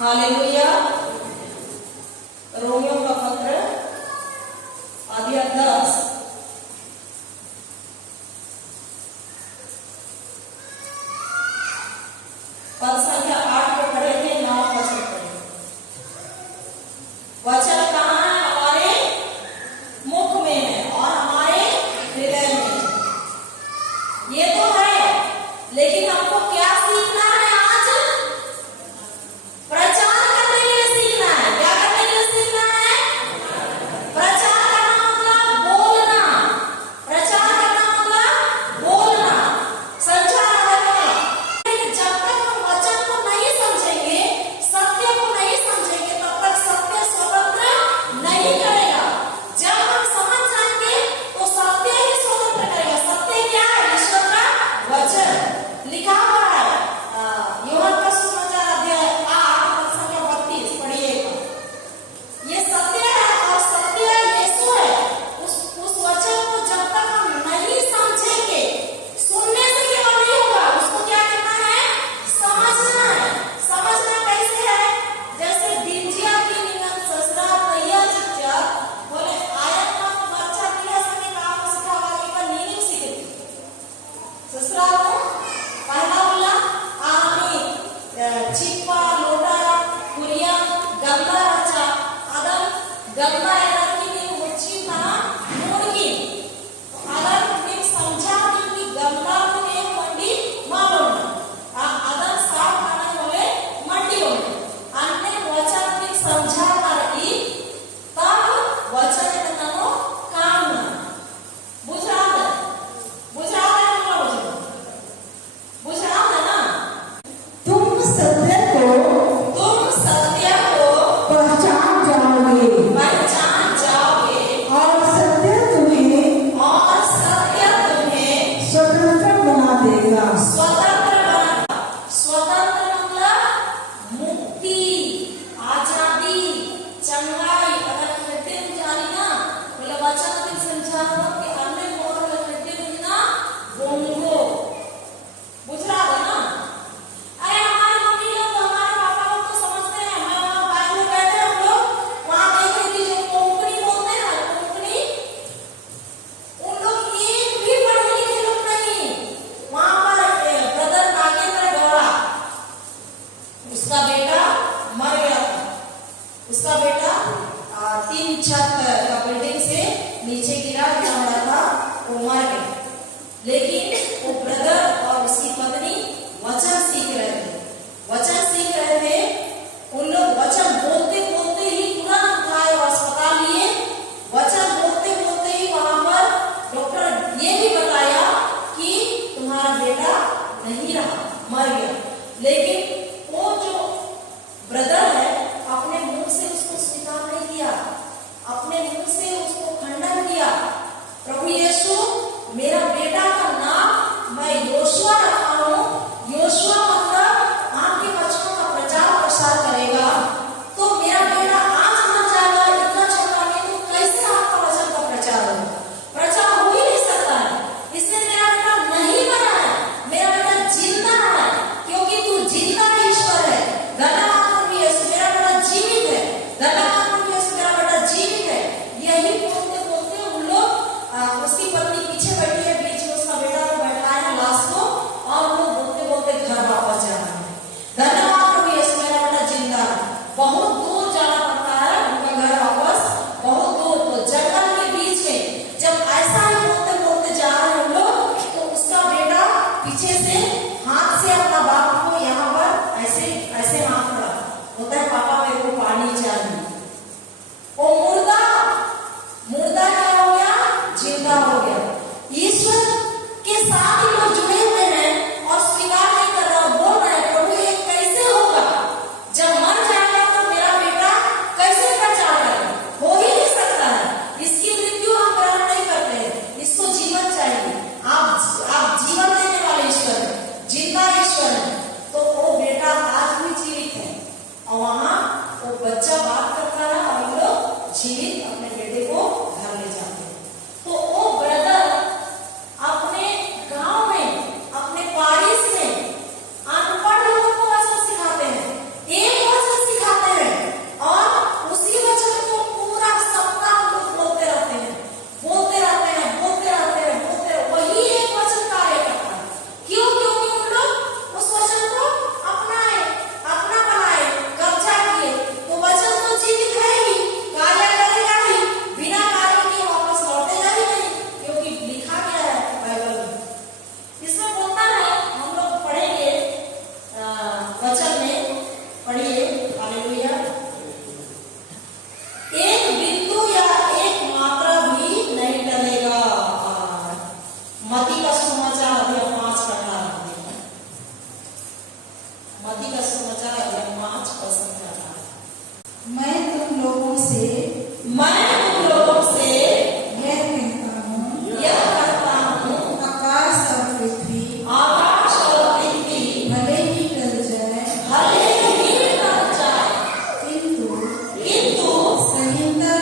Hallelujah. Romeo का पत्र अध्याय 10 पद संख्या 8 को पढ़े थे, 9 वचन पढ़े। वचन कहाँ है? हमारे मुख में है और हमारे हृदय में। ये तो है, लेकिन हमको क्या सीखना है? आज प्रचार करने के लिए सीखना है। क्या करने के लिए सीखना है? प्रचार करना मतलब बोलना। प्रचार करना मतलब बोलना, संचार करना। जब तक हम वचन को नहीं समझेंगे, सत्य को नहीं समझेंगे, तब तक सत्य स्वतंत्र नहीं करेगा। जब हम समझ जाएंगे तो सत्य ही स्वतंत्र करेगा। सत्य क्या है? ईश्वर का वचन। लिखा हुआ है यूहन्ना का सुसमाचार अध्याय 8 पद संख्या 32 पढ़िएगा। ये सत्य है और सत्य यीशु है। उस वचन को जब तक हम नहीं समझेंगे, सुनने से केवल नहीं होगा, उसको क्या करना है? समझना है। समझना कैसे है? जैसे दिनजिया की निगन ससुरा तैया चिच्चा बोले आयत में बच्चा दिया सके काम सिखावा के का नीनिंग सीखे ससुरा को पहला बोला आमी चिप्पा लोटा कुरिया गंदा बच्चा अदम गंदा की नहीं मुच्छी था मुर्गी। अदम ने समझा कि गंदा को एक मंडी मारो अदम साफ खाना बोले मंडी बोले अन्य वचन ने समझा करती तब वचन तनो काम बुझा है ना? तुम सत्य को पहचान जाओगे और सत्य तुम्हें स्वतंत्र बना देगा। स्वतंत्र मतलब मुक्ति, आजादी, चंगाई। अगर खड्डे में जानी ना बोले वचन में समझा कि अन्य मोर खड्डे में ना बोंगो बुझ रहा है ना? अरे हमारे मम्मी लोग हमारे पापा लोग तो समझते हैं। हम वहाँ बाइक में बैठे हम लोग वहाँ देख रहे थे जो कोंकणी बोलते हैं ना, कोंकणी उन लोग एक भी पढ़े लिखे लोग नहीं। वहाँ पर ब्रदर नागेंद्र गौड़ा, उसका बेटा मर गया था। उसका बेटा 3 छत का बिल्डिंग से नीचे गिरा, इतना बड़ा था, वो मर गया। लेकिन वो ब्रदर और उसकी पत्नी वचन सीख रहे थे। उन लोग वचन बोलते बोलते ही तुरंत उठाए और अस्पताल लिए। वचन बोलते बोलते ही वहां पर डॉक्टर ये भी बताया कि तुम्हारा बेटा नहीं रहा, मर गया। लेकिन वो जो ब्रदर है अपने मुंह से उसको स्वीकार नहीं किया, अपने मुंह से उसको खंडन किया। प्रभु यीशु मेरा बेटा का नाम मैं योशुआ रखा हूँ। योशुआ मतलब आपके वचनों का प्रचार प्रसार करेगा। तो मेरा बेटा आज मर जाएगा, इतना छोटा है, तो कैसे आपका वचन का प्रचार होगा? प्रचार हो ही नहीं सकता है। इसलिए मेरा बेटा नहीं मरा है, मेरा बेटा जिंदा है, क्योंकि तू जिंदा ईश्वर है। धन्यवाद प्रभु यीशु, मेरा बेटा जीवित है। धन्यवाद प्रभु यीशु, मेरा बेटा जीवित है। यही बोलते बोलते उन लोग उसकी पत्नी पीछे बैठी है, बीच में उसका बेटा को बैठाया लाश को, और मती का समाचार अध्याय 5 पसंद करता है। मैं तुम लोगों से यह कहता हूँ, आकाश और पृथ्वी भले ही टल जाए, किंतु संहिता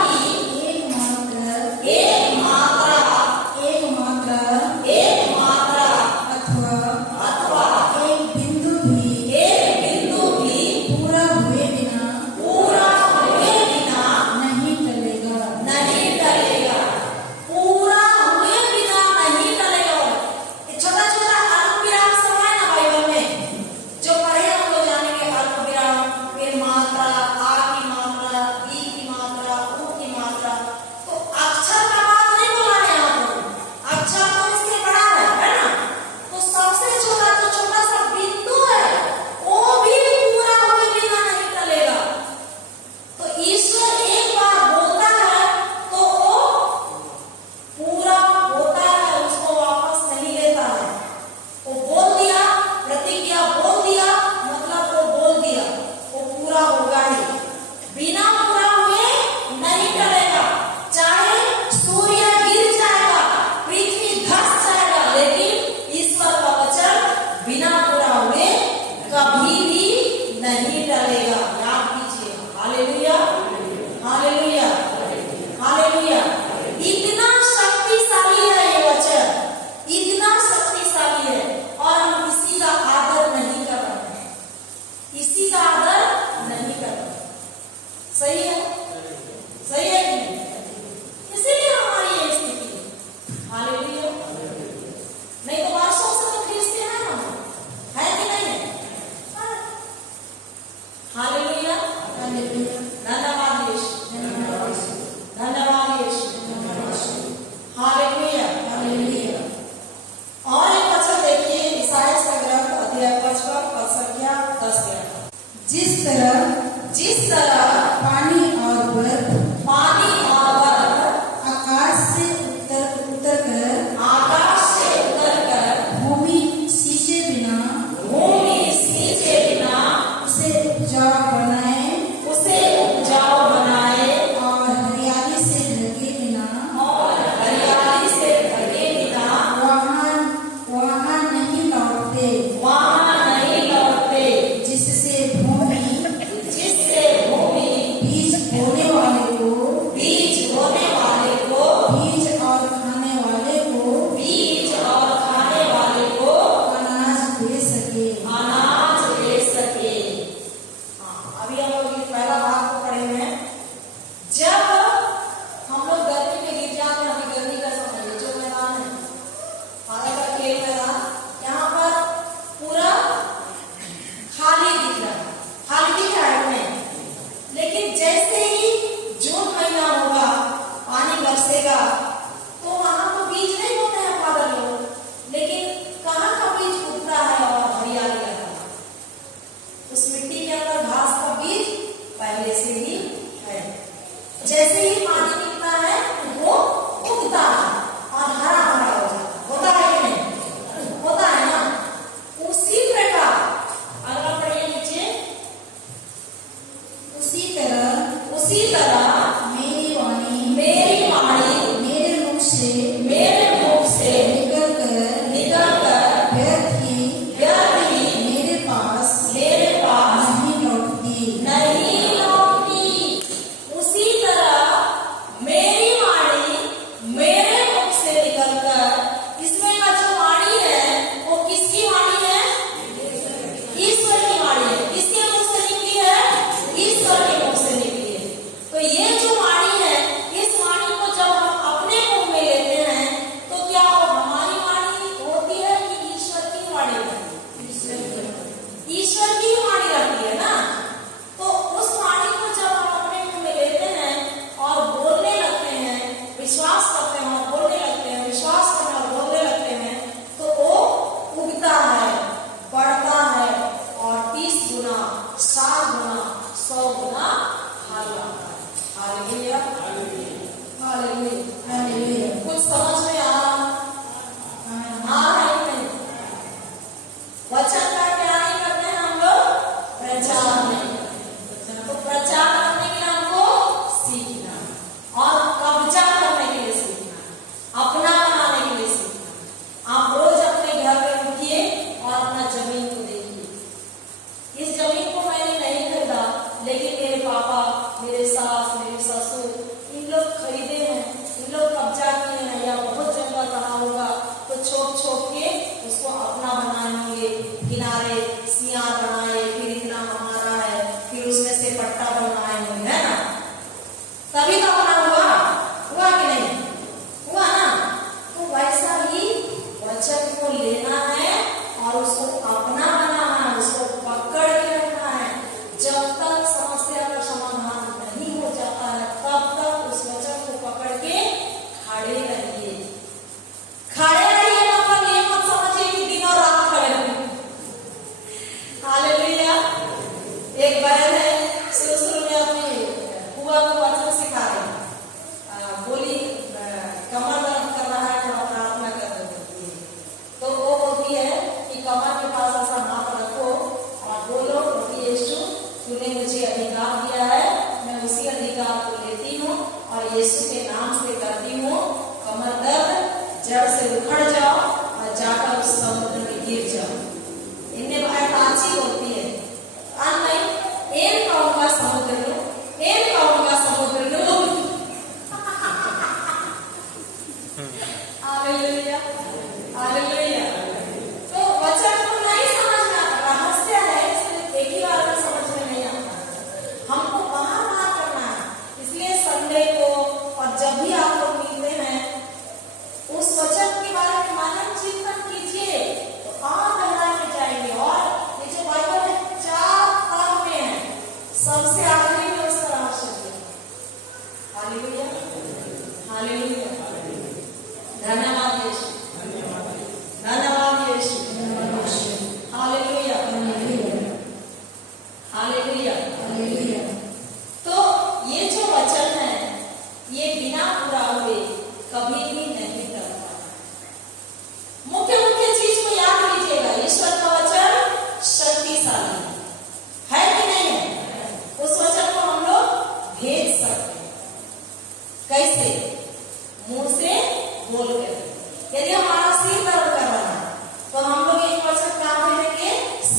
की एक मात्रा अथवा एक बिंदु भी पूरा हुए बिना नहीं टलेगा। पूरा हुए बिना नहीं टलेगा। छोटा छोटा अल्पविराम सब है ना बाइबल में, जो पढ़े हम लोग जानेंगे। अल्पविराम, फिर मात्रा, आ की मात्रा, ई की मात्रा, उ की मात्रा। तो अक्षर का बात नहीं बोला है यहाँ पर, अक्षर तो उससे बड़ा है ना। तो सबसे छोटा जो छोटा सा बिंदु है वो भी पूरा हुए बिना नहीं टलेगा। तो ईश्वर एक बार बोलता है तो वो पूरा होता है, उसको वापस नहीं लेता है। वो बोल दिया, प्रतिज्ञा बोल दिया, मतलब वो बोल दिया, वो पूरा होगा ही। बिना पूरा हुए नहीं टलेगा। चाहे सूर्य गिर जाएगा, पृथ्वी धस जाएगा, लेकिन ईश्वर का वचन बिना पूरा हुए कभी भी नहीं टलेगा। याद कीजिए। Hallelujah, hallelujah, hallelujah. इतना शक्तिशाली है ये वचन, इतना शक्तिशाली है, और हम इसी का आदर नहीं कर रहे हैं, इसी का आदर नहीं कर रहे। सही है, सही है कि नहीं? इसीलिए हमारी ये स्थिति। हालेलुया। नहीं तो वर्षों से तो खींचते हैं हम, है कि नहीं है? हालेलुया, धन्यवाद यीशु, धन्यवाद यीशु, हालेलुया। और एक वचन देखिए, इसाइयाह का ग्रंथ अध्याय 55 पद संख्या 10 के। जिस तरह पानी और बर्फ आकाश से उतरकर भूमि सींचे बिना उसे उपजाऊ बनाए और हरियाली से ढके बिना वहाँ नहीं लौटते, जिससे भूमि बीज बोने वाले को बीज और खाने वाले को अनाज दे सके। अभी हम लोग ये पहला भाग को पढ़े हैं। जब हम लोग गर्मी में गिर जाते हैं, अभी गर्मी का समय है, जो मैदान है फादर का खेल मैदान, यहाँ पर पूरा खाली दिख रहा है हमें। लेकिन जैसे ही जून महीना होगा, पानी बरसेगा, तो वहां तो बीज नहीं होते हैं फादर लोग, लेकिन कहाँ का बीज उगता है और हरियाली लगता है। उस मिट्टी के अंदर घास का बीज पहले से ही है। जैसे ही पानी गिरता है वो उगता है और हरा भरा हो जाता है। होता है कि नहीं? होता है ना। उसी प्रकार अगला पढ़िए नीचे। उसी तरह मेरी वाणी मेरे मुख से निकलकर व्यर्थ ही मेरे पास नहीं लौटती। उसी तरह मेरी वाणी मेरे मुख से निकलकर, इसमें का जो वाणी है वो किसकी वाणी है? ईश्वर की वाणी है। किसके मुख से निकली है? ईश्वर के मुख से निकली है। तो ये जो वाणी है, इस वाणी को जब हम अपने मुंह में लेते हैं तो क्या वो हमारी वाणी होती है कि ईश्वर की वाणी रहती है? ईश्वर की वाणी रहती है ना। तो उस वाणी को जब हम अपने मुंह में लेते हैं और बोलने लगते हैं, विश्वास करते हैं और बोलने लगते हैं, विश्वास करते हैं और बोलने लगते हैं, तो वो उगता है, बढ़ता है और 30 गुना, 60 गुना, 100 गुना फल आता है। Hallelujah, hallelujah. कुछ समझ में आ रहा है कि नहीं? वचन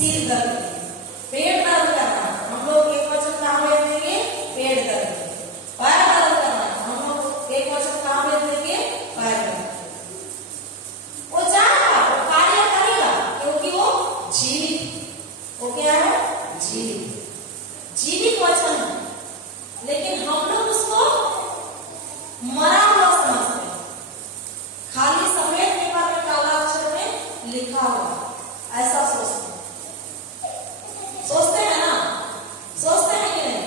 सिर दर्द, पेट दर्द करना, हम लोग एक वचन कहाँ भेज देंगे? पेट दर्द। पैर दर्द करना, हम लोग एक वचन कहाँ भेज देंगे? पैर दर्द। वो जाएगा, वो कार्य करेगा, क्योंकि वो जीवित, वो क्या है? जीवित, जीवित वचन है। लेकिन हम लोग उसको मरा हुआ समझते हैं, खाली सफेद पेपर में काला अक्षर में लिखा हुआ, ऐसा सोचते हैं ना? सोचते हैं कि नहीं?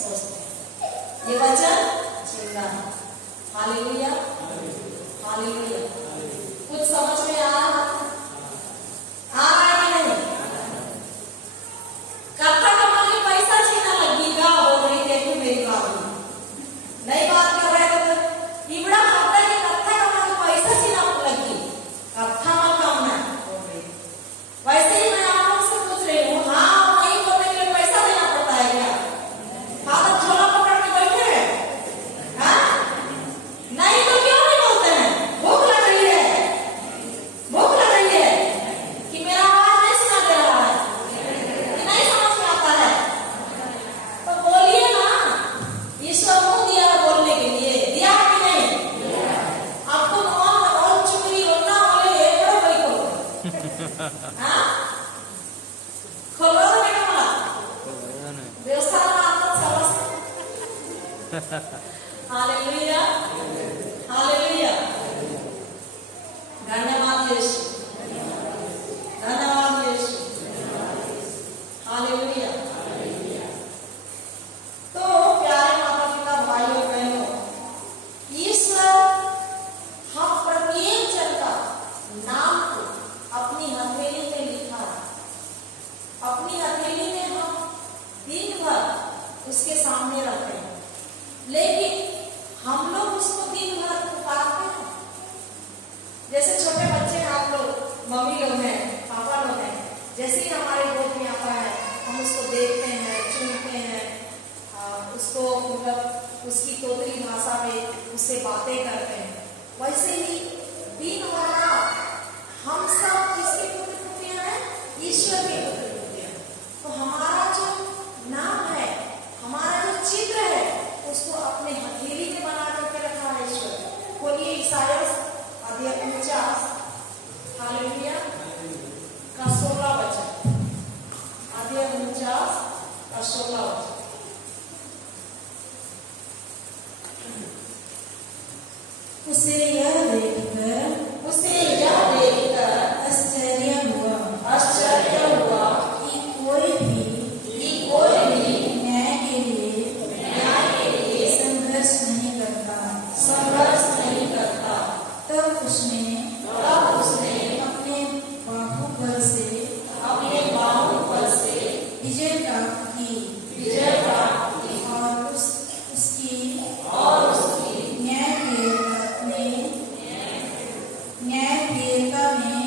सोचते हैं। ये वचन जिंदा है। Hallelujah, hallelujah. कुछ समझ में आ रहा है कि नहीं? कथा कमा के पैसा छीना लगी का बोल रही देखो मेरी बात नहीं बात कर रहे थे तो इबड़ा खाता कि कथा कमा के पैसा छीना लगी, कथा मत कामना बोल रही। वैसे ही मैं आप लोग से पूछ रही हूँ, हाँ वही बोलने के लिए पैसा देना पड़ता है क्या? हाथ झोला पकड़ के बैठे हैं, हाँ? नहीं तो क्यों नहीं बोलते हैं? भूख लग रही है, भूख लग रही है कि मेरा आवाज नहीं सुना दे रहा है, कि नहीं समझ में आता है, तो बोलिए ना। ईश्वर मुंह दिया है बोलने के लिए, दिया है कि नहीं? आपको नौन और चुगली रोना वाले एक बड़े भाई को, हाँ? खोलो तो नहीं खोला? व्यवस्था का आपको समझ। Hallelujah, hallelujah. धन्यवाद यीशु, धन्यवाद यीशु। हालेलुया। तो प्यारे माता पिता भाइयों बहनों, ईश्वर हम प्रत्येक जन का नाम को अपनी हथेली में लिखा है। अपनी हथेली में हम दिन भर उसके सामने रखते हैं, लेकिन हम लोग उसको दिन भर पुकारते हैं। जैसे छोटे बच्चे आप लोग, मम्मी लोग हैं, पापा लोग हैं, जैसे ही हमारे गोद में आता है हम उसको देखते हैं, चूमते हैं, उसको मतलब उसकी तोतली भाषा में उससे बातें करते हैं। वैसे ही दिन भर हम सब किसके पुत्र पुत्रियां हैं? ईश्वर के पुत्र पुत्रियां। तो हमारा जो नाम है, हमारा जो चित्र है, उसको अपने हथेली में बना करके रखा है ईश्वर। खोलिए ईसाया अध्याय 49, हालेलुया, का 16 वचन। अध्याय 49 का 16 वचन। उसे यह देखकर आश्चर्य हुआ कि कोई भी न्याय के लिए संघर्ष नहीं करता। तब उसने अपने बाहु पर से विजय प्राप्त की और उसकी न्यायप्रियता में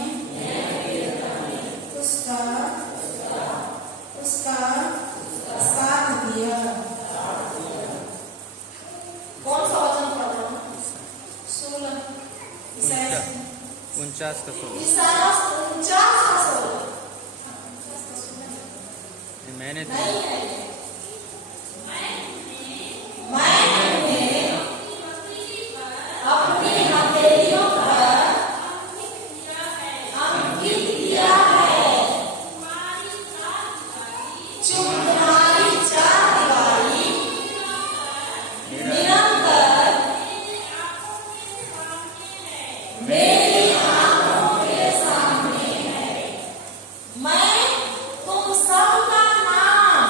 उसका साथ दिया। कौन सा वचन पढ़ रहा हूँ? 16 49 का 16। ईसाया 49 का 16। मैंने नहीं है। अपनी हथेलियों पर अंकित किया है, तुम्हारी चारदीवारी निरंतर मेरी आंखों के सामने है। मैं तुम सबका नाम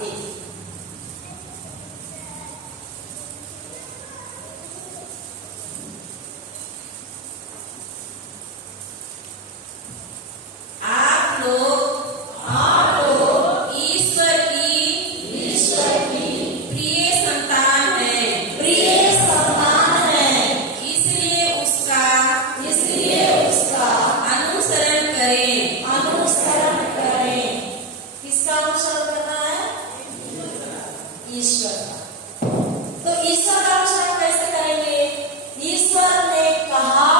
एक। आप लोग ईश्वर की प्रिय संतान हैं, इसलिए उसका अनुसरण करें। किसका अनुसरण करना है? ईश्वर का। तो ईश्वर का अनुसरण कैसे करेंगे? ईश्वर ने कहा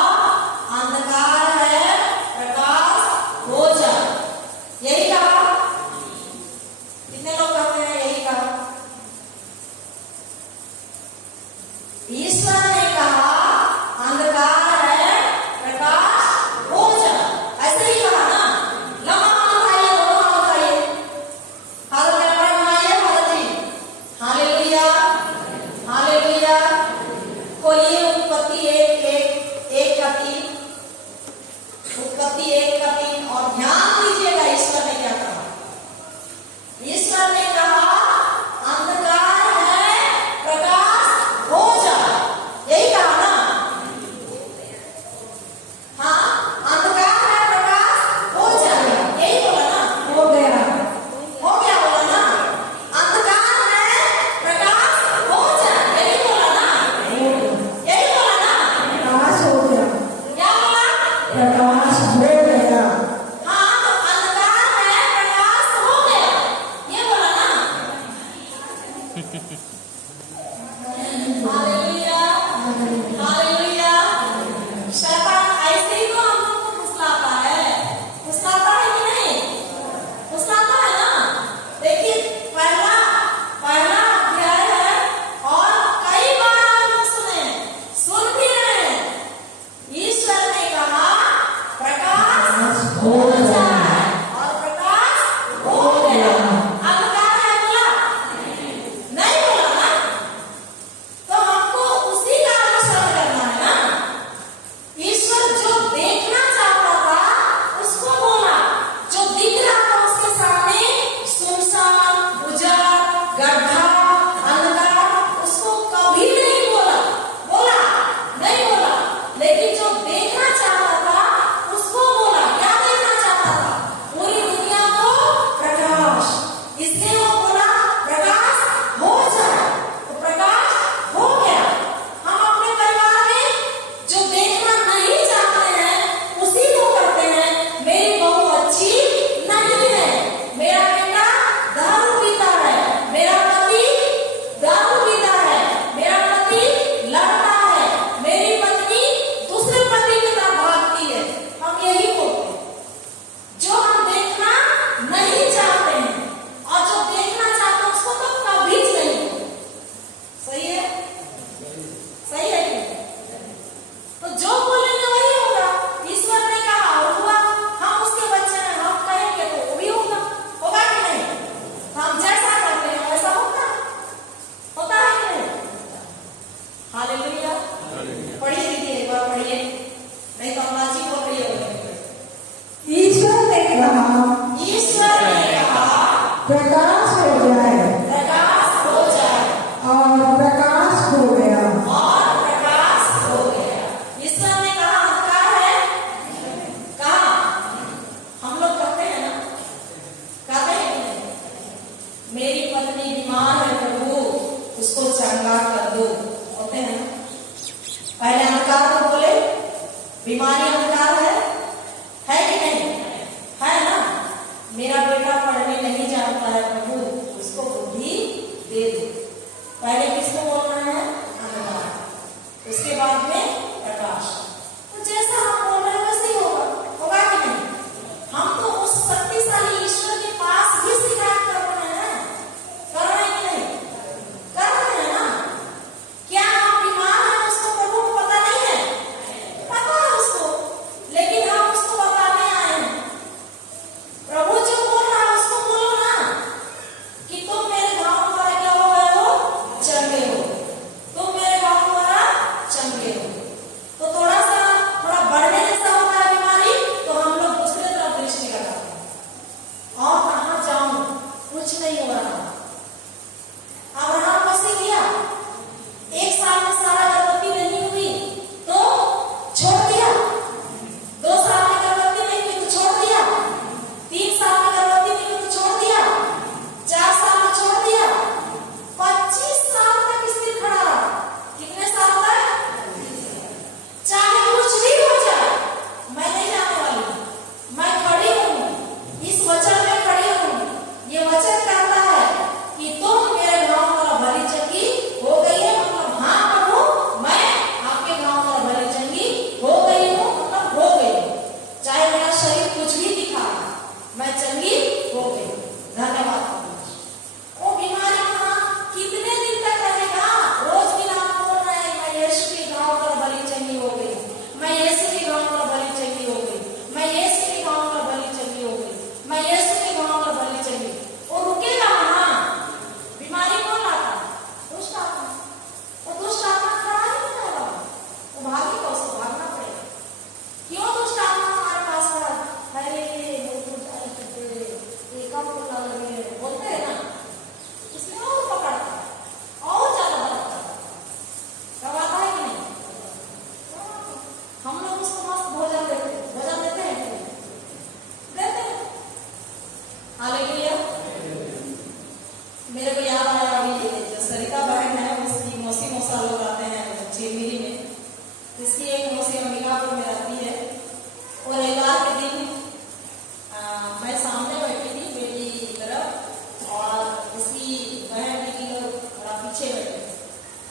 अंधकार है, प्रकाश हो जा। यही कहा। कितने लोग कहते हैं यही कहा? ईश्वर ने कहा अंधकार है, प्रकाश हो जा। ऐसे ही कहा ना? लम्हा हाथ उठाइए, दोनों हाथ उठाइए, हाथ में बड़ा बनाइए, भारत जी। Hallelujah, hallelujah. खोलिए उत्पत्ति 1:3, उत्पत्ति 1:3 और ध्यान दीजिएगा ईश्वर ने क्या कहा। ईश्वर ने कहा अंधकार है, प्रकाश हो जा। यही कहा ना? हाँ, अंधकार है, प्रकाश हो जाएगा। यही बोला ना? हो गया बोला ना? अंधकार है, प्रकाश हो जा। यही बोला ना? यही बोला ना? क्या बोला? हाँ, तो अंधकार है, प्रकाश हो गया। ये बोला ना? Hallelujah, hallelujah. शैतान ऐसे ही तो हम लोग को फुसलाता है। फुसलाता है कि नहीं? फुसलाता है ना? देखिए, पहला अध्याय है और कई बार हम लोग सुन भी रहे हैं। ईश्वर ने कहा प्रकाश हो जाए और प्रकाश हो गया। अंधकार है बोला? नहीं बोला ना? तो हमको उसी का अनुसरण करना है ना? ईश्वर जो देखना चाहता था उसको बोला। जो दिख रहा था उसके सामने सुनसान, उजाड़, गड्ढा, अंधकार, उसको कभी नहीं बोला। नहीं बोला। लेकिन जो देखना चाहता था उसको बोला। क्या देखना चाहता था? पूरी दुनिया को प्रकाश। इसलिए वो बोला प्रकाश हो जाए, तो प्रकाश हो गया। हम अपने परिवार में जो देखना नहीं चाहते हैं उसी को करते हैं। मेरी बहू अच्छी नहीं है, मेरा बेटा दारू पीता है, मेरा पति दारू पीता है, मेरा पति लड़ता है, मेरी पत्नी दूसरे पति की तरफ भागती है। हम यही बोलते हैं जो हम देखना नहीं चाहते हैं, और जो देखना चाहते हैं उसको तो कभी नहीं बोलते। सही है? सही है कि नहीं? तो जो बोलेंगे वही होगा। ईश्वर ने कहा और हुआ। हम उसके बच्चे हैं, हम कहेंगे तो वो भी होगा। होगा कि नहीं? हम जैसा करते हैं वैसा होता है कि नहीं? हालेलुया। पढ़िए दीदी, एक बार पढ़िए, नहीं तो अम्मा जी बोल रही है। ईश्वर ने कहा ईश्वर ने कहा प्रकाश हो जाए प्रकाश हो जाए और प्रकाश हो गया। और प्रकाश हो गया। ईश्वर ने कहा अंधकार है। कहा? हम लोग कहते हैं ना? कहते हैं कि नहीं? मेरी पत्नी बीमार है प्रभु, उसको चंगा कर दो। होते हैं ना? पहले अंधकार को बोले बीमारी अंधकार है कि नहीं? है ना? मेरा बेटा पढ़ने नहीं जाता है प्रभु, उसको बुद्धि दे दो। पहले किसको बोलना है? अंधकार। उसके बाद में प्रकाश। तो जैसा हम बोल रहे हैं वैसे ही होगा। होगा कि नहीं? हम तो उस शक्तिशाली ईश्वर के पास भी शिकायत कर रहे हैं। कर रहे हैं कि नहीं? कर रहे हैं ना? क्या हम बीमार हैं उसको प्रभु को पता नहीं है? पता है उसको, लेकिन हम उसको बताने आए हैं। प्रभु जो बोल रहा है उसको बोलो ना कि तुम मेरे गांव द्वारा क्या हो गए हो? चंगे हो। तुम मेरे गांव द्वारा चंगे हो। तो थोड़ा बढ़ने जैसा होता है बीमारी, तो हम लोग दूसरे तरफ दृष्टि लगाते हैं। और कहाँ जाऊं? कुछ नहीं हो रहा,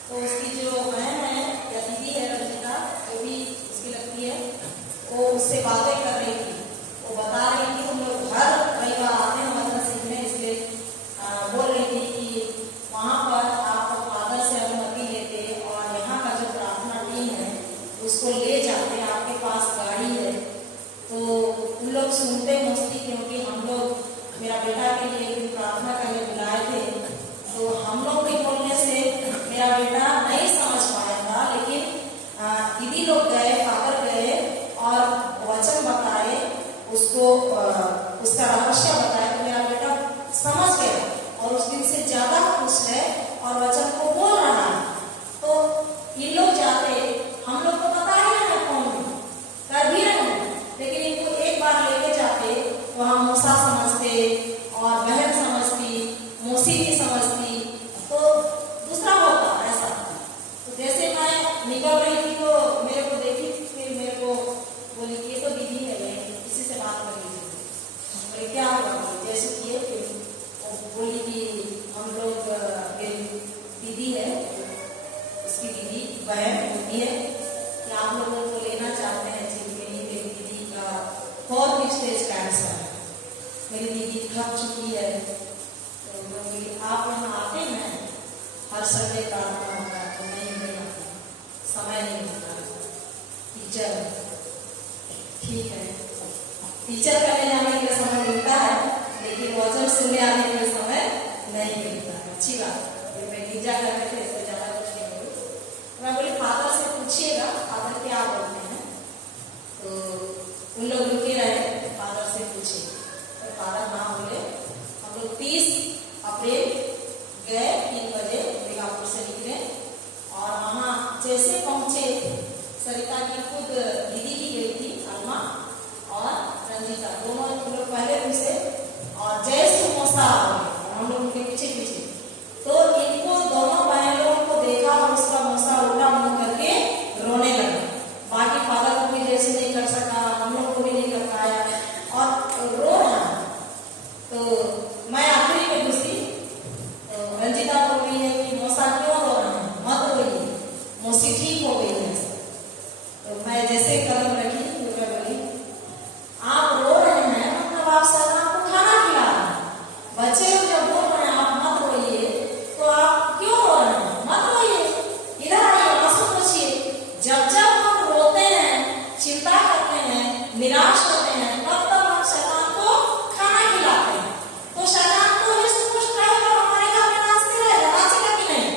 तो उसकी जो बहन है या दीदी है रंजिता, जो भी उसकी लगती है, वो उससे बातें कर रही थी। वो बता रही थी हम लोग हर रविवार आते हैं वचन सीखने, इसलिए बोल रही थी कि वहाँ पर आप फादर से अनुमति लेते और यहाँ का जो प्रार्थना टीम है उसको ले जाते, आपके पास गाड़ी है तो उन लोग सुनते मस्ती, क्योंकि हम लोग मेरा बेटा के लिए भी प्रार्थना करने बुलाए थे। तो हम लोग के बोलने से मेरा बेटा नहीं समझ पाया था, लेकिन दीदी लोग गए, फादर गए और वचन बताए, उसको उसका रहस्य बताया तो मेरा बेटा समझ गया और उस दिन से ज्यादा खुश है और वचन को बोल रहा है। तो ये लोग जाते, हम लोग को पता ही है कौन कर भी रहे हैं, लेकिन इनको एक बार लेके जाते तो हम मौसा समझते और बहन समझती, मौसी भी समझती, तो दूसरा होता ऐसा। तो जैसे मैं निकल रही थी तो मेरे को देखी, फिर मेरे को बोली कि ये तो दीदी है, इसी से बात कर लीजिए। बोले क्या हुआ, जैसे किए फिर बोली कि हम लोग मेरी दीदी है, उसकी दीदी बहन होती है कि आप लोगों को लेना चाहते हैं, जिनके लिए मेरी दीदी का 4th स्टेज कैंसर है, मेरी दीदी थक चुकी है। तो बोली आप यहाँ आते हैं हर संडे प्रार्थना होता है, तो नहीं आते, समय नहीं होता। टीचर ठीक है, टीचर करने जाने के लिए समय मिलता है, लेकिन वचन सुनने आने के लिए समय नहीं मिलता है। अच्छी बात है, मैं गिरजा करने थे, इससे ज्यादा कुछ नहीं बोली। मैं बोली फादर से पूछिएगा, फादर क्या बोलते हैं। तो उन लोग रुके रहे, फादर से पूछे तो फादर हाँ बोले। हम लोग 30 अप्रैल गए 3 बजे बेगापुर से निकले और वहाँ जैसे पहुंचे, सरिता की खुद दीदी भी गई थी, अलमा और रंजिता, दोनों लोग पहले घुसे और जैसे मौसा हम लोग उनके पीछे पीछे, तो इनको दोनों बहन लोगों को देखा और उसका मौसा उल्टा मुंह करके रोने लगा। बाकी फादर को भी जैसे नहीं कर सका, हम लोग को भी नहीं कर पाया और रो रहा। तो मैं आखिरी में घुसी, तो रंजिता बोल रही है कि मौसा क्यों रो रहे हैं, मत रोइए, मौसी ठीक हो गई है। तो मैं जैसे कदम रखी तो मैं बोली आप रो रहे हैं, मतलब आप सर आपको खाना खिला रहे हैं, बच्चे लोग जब बोल रहे हैं आप मत रोइए तो आप क्यों रो रहे हैं, मत रोइए, इधर आइए, आंसू पोंछिए। जब जब हम रोते हैं, चिंता करते हैं, निराश होते हैं, तब तब हम शैतान को खाना खिलाते हैं। तो शैतान को यीशु कुछ कहेगा, हमारे घर में नाचते रहेगा, नाचेगा कि नहीं,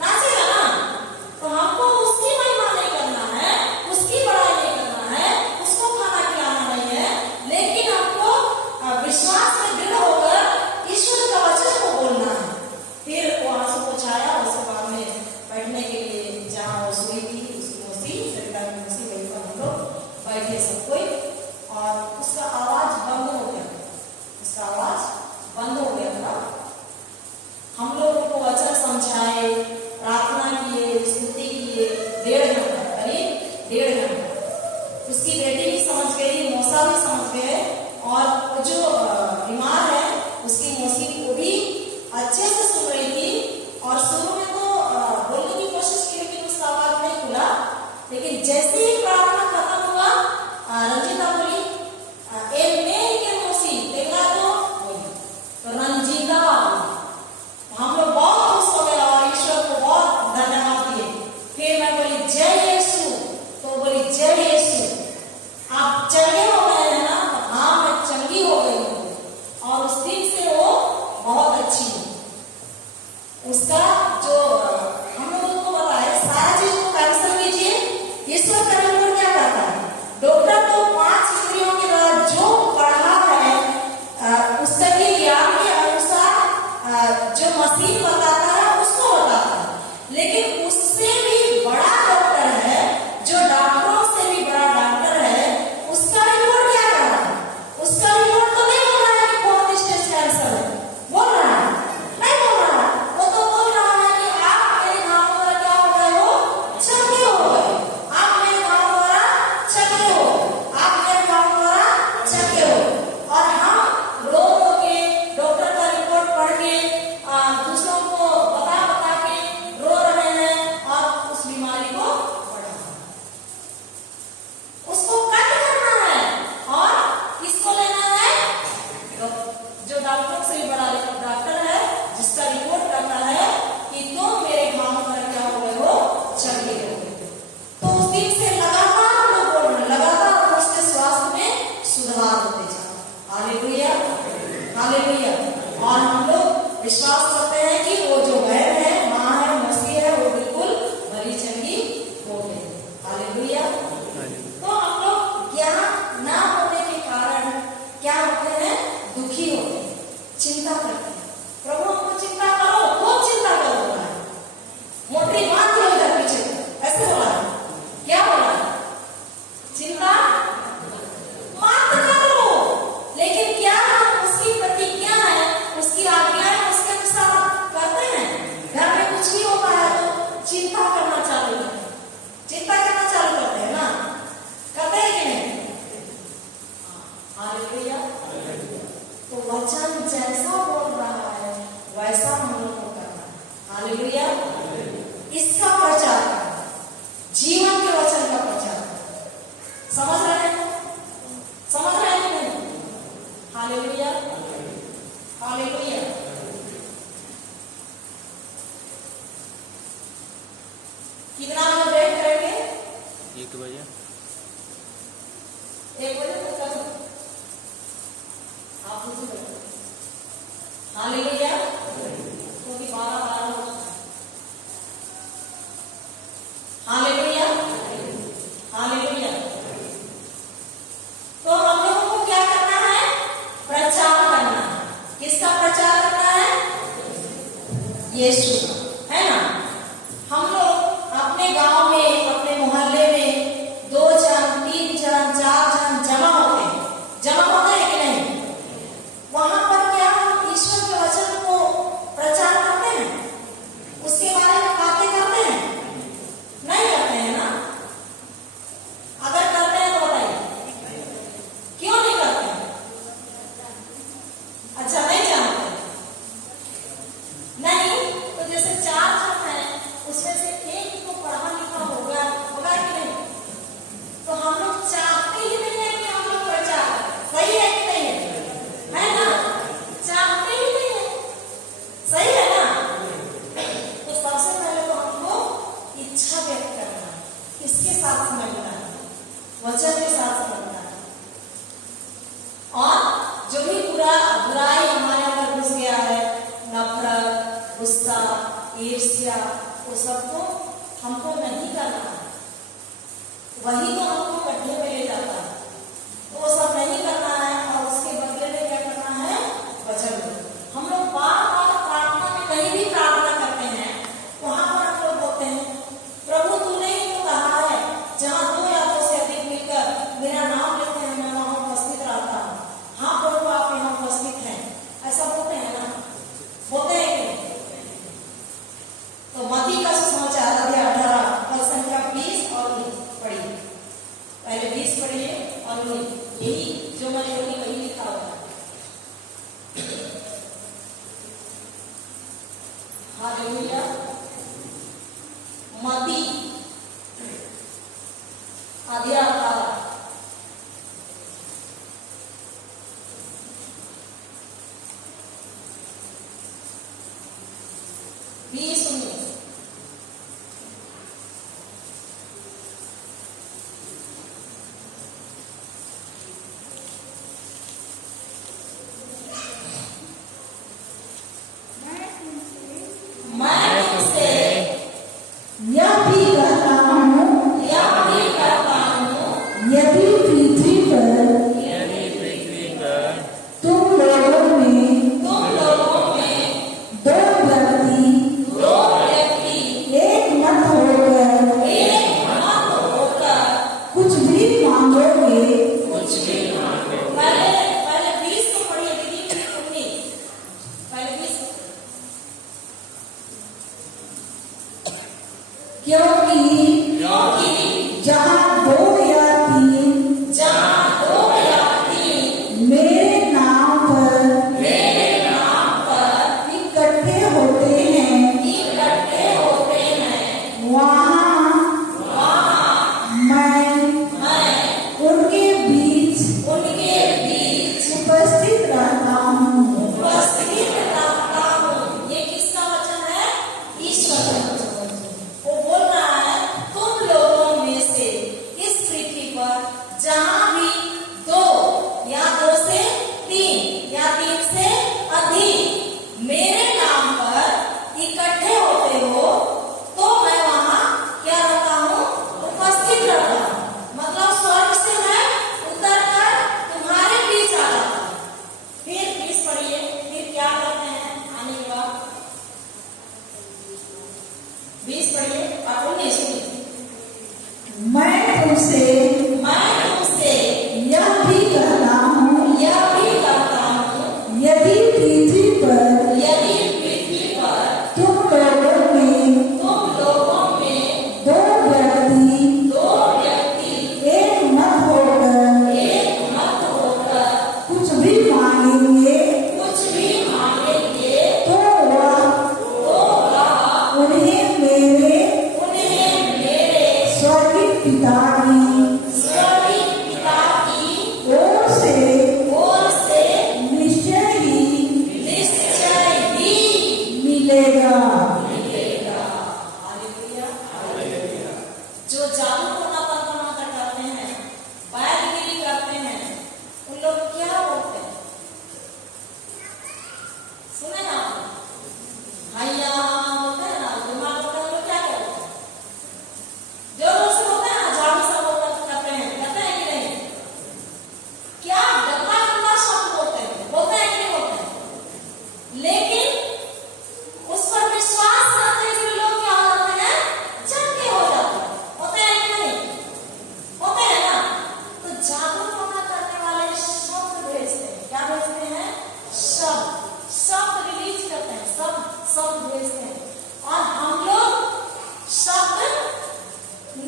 नाचेगा ना। तो हमको उसकी महिमा नहीं करना है, उसकी बड़ाई नहीं करना है, उसको खाना खिलाना नहीं है, लेकिन हमको विश्वास में दृढ़ होकर ईश्वर का वचन को बोलना है। फिर वो आंसू पोंछाया, उसके बाद में बैठने के लिए जहाँ वो सोई थी, उसकी मौसी, सरिता की मौसी, वहीं पर हम लोग बैठे सब कोई, और उसका आवाज बंद हो गया, उसका आवाज बंद हो गया था। हम लोग को वचन समझाए, प्रार्थना किए, स्तुति किए, 1.5 घंटा, करीब 1.5 घंटा। उसकी बेटी भी समझ गई, मौसा भी समझ गए, और जो बीमार है उसकी मौसी को भी अच्छे से सुन रही थी। और शुरू में तो बोलने की कोशिश की, लेकिन उसका आवाज नहीं खुला। लेकिन जैसे ही प्रार्थना खत्म हुआ, रंजिता बोली मौसी देखा तो रंजिता, हम लोग बहुत खुश हो गए और ईश्वर को बहुत धन्यवाद दिए। फिर मैं बोली जय यीशु, तो बोली जय यीशु, आप चंगे हो गए हैं ना। हाँ मैं चंगी हो गई हूँ, और उस दिन से वो बहुत अच्छी है। उसका जो हम लोगों को पता है, सारा चीज को कैंसिल कीजिए, ईश्वर का रिपोर्ट क्या करता है। डॉक्टर तो 5 इंद्रियों के द्वारा जो पढ़ा है उसके ज्ञान के अनुसार जो मशीन बताता है उसको बताता है, लेकिन उससे भी बड़ा डॉक्टर है, जो डॉक्टरों से भी बड़ा डॉक्टर है, उसका रिपोर्ट क्या कर रहा है। उसका रिपोर्ट तो नहीं बोल रहा है कि 4th स्टेज कैंसर है, बोल रहा है नहीं बोल रहा है, वो तो बोल रहा है कि आप मेरे घाव द्वारा क्या हो गए हो, चंगे हो गए, आप मेरे घाव द्वारा चंगे हो, आप मेरे घाव द्वारा चंगे हो। और हम रो रो के डॉक्टर का रिपोर्ट पढ़ के दूसरों को और हम लोग विश्वास करते हैं कि वो जो वैद है, माँ है, मसीह है, वो बिल्कुल भली चंगी हो गई। हालेलुया। तो हम लोग ज्ञान ना होने के कारण क्या होते हैं? दुखी होते हैं, चिंता करते हैं। प्रभु हमको चिंता करो, खूब चिंता करो बोला है। मोटी बात ही उधर पीछे ऐसे बोला है। क्या बोला है? चिंता मत करो। लेकिन क्या हम उसकी प्रतिज्ञा है, उसकी आज्ञाएं उसके अनुसार करते हैं? घर में कुछ भी होता है तो चिंता करना चालू करते हैं, चिंता करना चालू करते हैं ना, करते हैं कि नहीं? हालेलुया। तो वचन जैसा बोल रहा है वैसा हम लोग को करना है। हालेलुया। इसका प्रचार करना, जीवन के वचन का प्रचार करना। समझ रहे हैं? समझ रहे हैं कि नहीं? हालेलुया। हालेलुया। कितना में ब्रेक करेंगे? 1 बजे। 1 बजे तक कर दो। आप खुद बैठो। हालेलुया। क्योंकि 12 हो चुका है। हालेलुया। हालेलुया। तो हम लोगों को क्या करना है? प्रचार करना है। किसका प्रचार करना है? यीशु का, है ना? हम लोग अपने गांव में, अपने मोहल्ले में 2 जन, 3 जन, 4 जन जमा होते हैं। जमा होते हैं कि नहीं? वहां पर क्या हम ईश्वर के वचन को प्रचार करते हैं? उसके बारे में बातें करते हैं? नहीं करते हैं ना? अगर करते हैं तो बताइए क्यों नहीं करते हैं? अच्छा, नहीं जानते? नहीं तो जैसे 4 जन हैं, उसमें से एक को पढ़ा लिखा होगा कि नहीं? तो हम लोग चाहते ही नहीं है कि हम लोग प्रचार करें। सही है कि नहीं है? है ना? चाहते ही नहीं है। सही है ना? तो सबसे पहले तो हमको इच्छा व्यक्त करना है। किसके साथ समझना है? वचन के साथ समझना है। और जो भी बुराई हमारे अंदर घुस गया है, नफरत, गुस्सा, ईर्ष्या, वो सबको हमको नहीं करना है। वही तो हमको गड्ढे में ले जाता है। वो सब नहीं करना है और उसके बदले में क्या करना है? वचन। हम लोग बार-बार प्रार्थना में कहीं भी प्रार्थना करते हैं, वहां पर हम लोग बोलते हैं, प्रभु तूने ही तो कहा है जहां 2 या 2 से अधिक मिलकर मेरा नाम लेते हैं, मैं वहां उपस्थित रहता हूँ। हाँ प्रभु, आप यहाँ उपस्थित हैं। ऐसा बोलते हैं ना? बोलते हैं कि नहीं? तो मत्ती का सुसमाचार अध्याय 18 पद संख्या 20 और 19 पढ़िए। पहले 20 पढ़िए और 19। यही जो मैंने बोली वही लिखा हुआ है। हालेलुया। मत्ती अध्याय 18 20 19। मैं तुमसे यह भी कहता हूँ, यदि पृथ्वी पर तुम लोगों में 2 व्यक्ति एक मत होकर कुछ भी मांगोगे, पहले 20 को पढ़िए दीदी, 19। पहले 20 क्योंकि जहाँ 2 या 3 मेरे नाम पर इकट्ठे होते हैं, वहाँ मैं उनके बीच उपस्थित रहता हूँ। ये किसका वचन है? ईश्वर का वचन। वो बोल रहा है तुम लोगों में से किस सुने ना भैया होते हैं ना, दिमाग होता है, लोग क्या करते हैं? जो लोग से होते हैं ना, झाड़ू से करते हैं कि नहीं? क्या गंदा गंदा शब्द बोलते हैं कि नहीं बोलते हैं? लेकिन उस पर विश्वास करते हुए लोग क्या हो जाते हैं? चंगे हो जाते हैं। होते हैं कि नहीं? होते हैं ना? तो जादू टोना करने वाले शब्द भेजते हैं। क्या भेजते हैं? शब्द रिलीज करते हैं, शब्द भेजते हैं। और हम लोग शब्द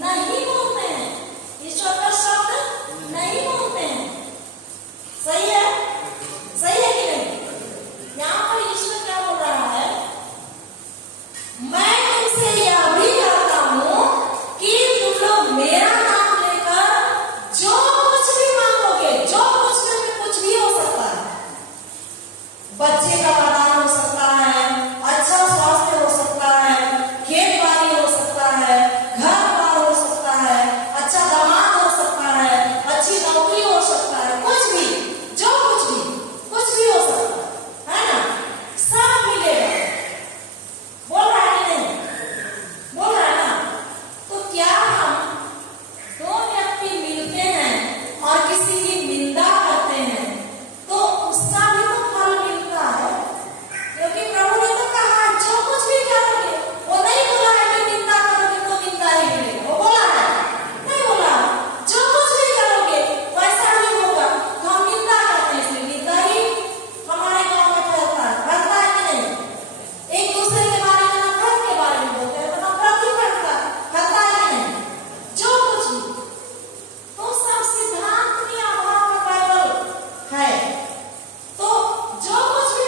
नहीं बोलते हैं, ईश्वर का शब्द नहीं बोलते हैं। सही है? सही है कि नहीं? यहाँ पर ईश्वर क्या बोल रहा है? मैं तुमसे यह भी कहता हूं कि तुम लोग मेरा नाम लेकर जो कुछ भी मांगोगे, जो कुछ भी हो सकता है, बच्चे का वरदान हो सकता है, अच्छा स्वास्थ्य हो सकता है, खेत बाड़ी हो सकता है, घर बार हो सकता है, अच्छा दामाद हो सकता है, अच्छी नौकरी हो सकता है, कुछ भी, जो कुछ भी हो सकता है ना? सब मिलेगा। बोल रहा है कि नहीं? बोल रहा है ना? तो क्या हम दो व्यक्ति मिलते हैं और किसी की निंदा करते हैं तो उसका भी तो फल मिलता है, क्योंकि प्रभु ने तो कहा जो कुछ भी करोगे, वो नहीं बोला है कि निंदा करोगे तो निंदा ही मिलेगा। वो बोला है? नहीं बोला। जो कुछ भी करोगे वैसा ही होगा। तो हम निंदा करते हैं, इसलिए निंदा ही हमारे गांव में फैलता है कि नहीं? एक दूसरे के बारे में, नफरत के बारे में बोलते हैं तो नफरत ही फैलता है कि नहीं? जो कुछ भी, तो सब सिद्धांत के आधार पर बाइबल है। तो जो कुछ भी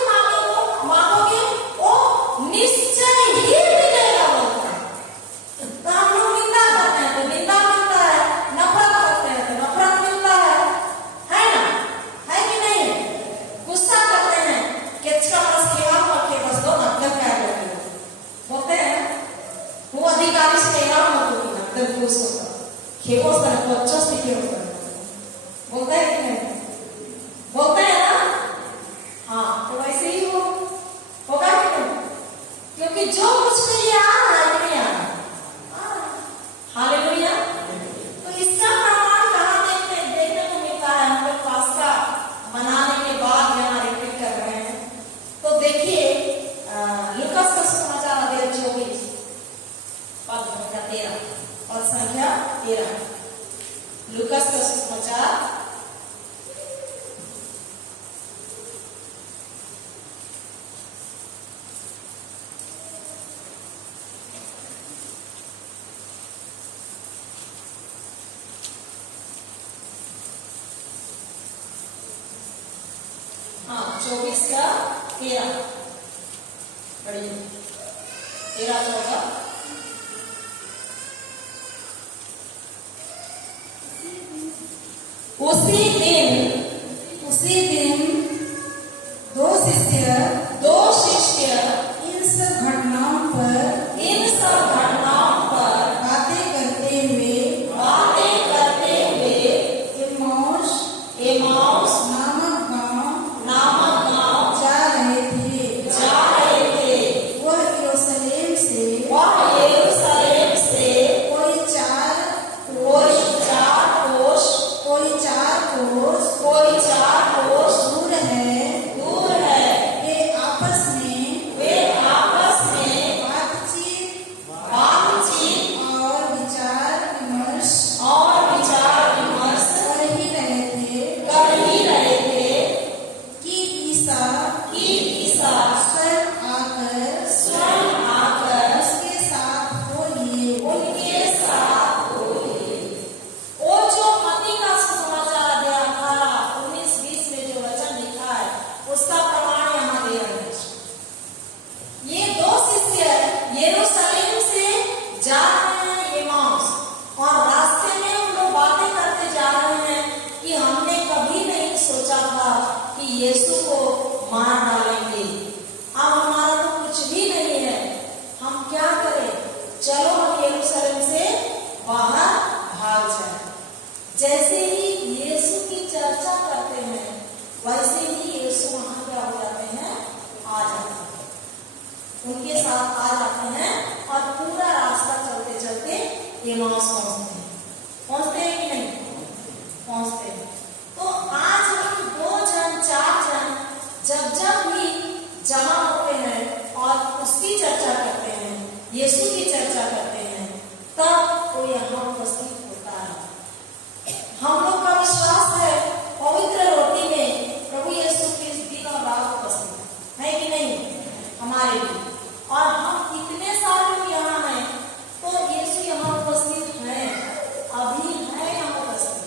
मांगोगे वो निश्चय ही मिलेगा बोलता है। तो हम लोग निंदा करते हैं तो निंदा मिलता है, नफरत करते हैं तो नफरत मिलता है ना? है कि नहीं? गुस्सा करते हैं कि अच्छा बस खेलाम करके बस दो ना, क्या क्या बोलते हैं? वो अधिकारी से खेलाम मत होगी ना, तब खुश होगा, खेवो सर को अच्छा से खेवो सर, बोलते हैं कि नहीं? बोलते हैं ना? हाँ, तो वैसे ही होगा कि नहीं? क्योंकि जो कुछ में ये आ रहा है कि नहीं आ रहा? हालेलुया। तो इसका प्रमाण कहाँ देखने को मिलता है? हम लोग पास्ता बनाने के बाद यहाँ रिपीट कर रहे हैं। तो देखिए लूकास का सुसमाचार अध्याय 24 पद संख्या 13 और संख्या 13। लूकास का सुसमाचार हाँ 24 का 13 पढ़िए। 13-14। उसी दिन दो शिष्य इन सब घटनाओं पर बातें करते हुए एमाउस नामक गांव जा रहे थे। वह यरूशलेम से कोई चार कोस दूर है। ये उनके साथ आ जाते हैं और पूरा रास्ता चलते चलते एमाउस पहुंचते हैं कि नहीं पहुंचते हैं। तो आज हम 2 जन 4 जन जब भी जमा होते हैं और उसकी चर्चा करते हैं, यीशु की चर्चा करते हैं, तब वो यहाँ उपस्थित होता है। हम लोग का विश्वास है पवित्र रोटी में प्रभु यीशु क्रिस्त दिन और रात उपस्थित है कि नहीं हमारे लिए। और हम इतने सारे लोग यहाँ हैं तो यीशु यहाँ उपस्थित है, अभी है यहाँ उपस्थित।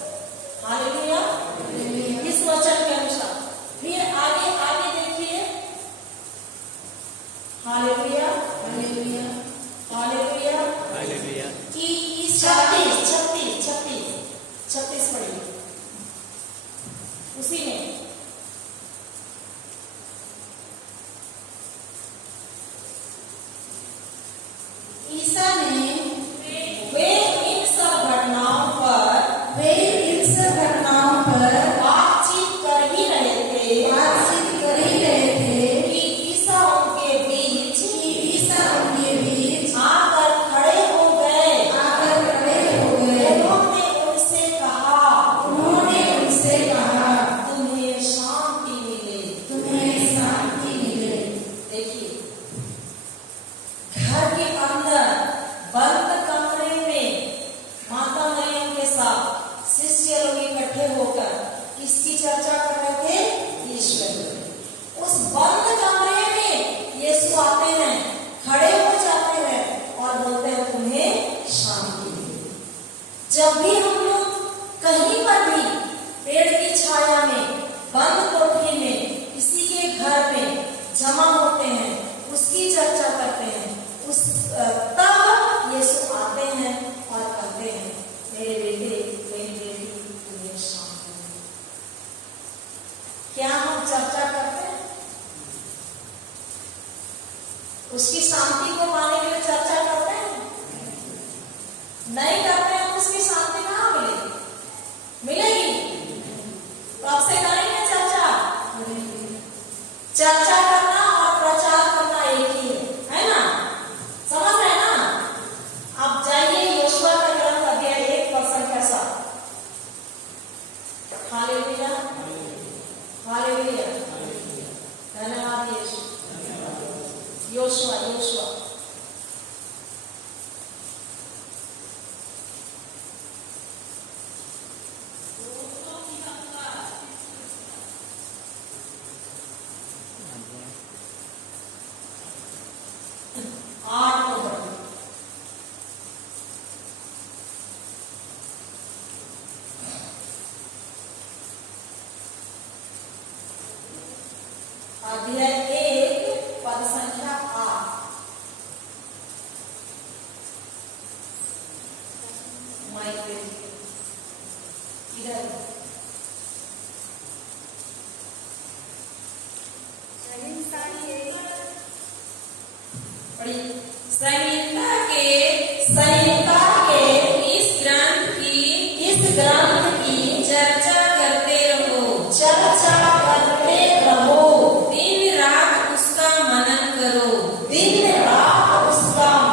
हालेलुया। इस वचन के अनुसार फिर आगे आगे देखिए। Hallelujah hallelujah hallelujah hallelujah. कि 36 पढ़िए उसी में। ईसा ने वे इन सब घटनाओं पर बातचीत कर ही रहे थे कि ईसा उनके बीच आकर खड़े हो गए। उन्होंने उनसे कहा तुम्हें शांति मिले। देखिए घर के अंदर बंद कमरे में माता मरियम के साथ शिष्य लोग इकट्ठे होकर किसकी चर्चा कर रहे थे? ईश्वर की। उस बंद कमरे में यीशु आते हैं, खड़े हो जाते हैं और बोलते हैं तुम्हें शांति मिले। जब भी हम लोग कहीं पर भी पेड़ की छाया में, बंद कोठरी में, किसी के घर में जमा होते हैं, उसकी चर्चा करते हैं, तब यीशु आते हैं और कहते हैं मेरे बेटे मेरी बेटी तुम्हें शांति मिले। क्या हम चर्चा करते हैं? उसकी शांति को पाने के लिए चर्चा करते हैं? नहीं करते हैं तो उसकी शांति कहाँ मिलेगी? तो आपसे करेंगे चर्चा। चर्चा करना और प्रचार करना एक ही है ना? समझ रहे हैं ना? आप जाइए योशुआ का ग्रंथ अध्याय 1 वचन के साथ। हालेलुया हालेलुया धन्यवाद यीशु। योशुआ अध्याय 1 पद संख्या 8। माइक पे इधर संहिता के इस ग्रंथ की चर्चा करते रहो, दिन रात उसका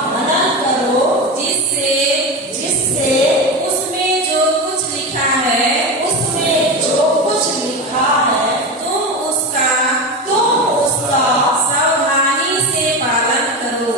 मनन करो, जिससे उसमें जो कुछ लिखा है तुम उसका सावधानी से पालन करो।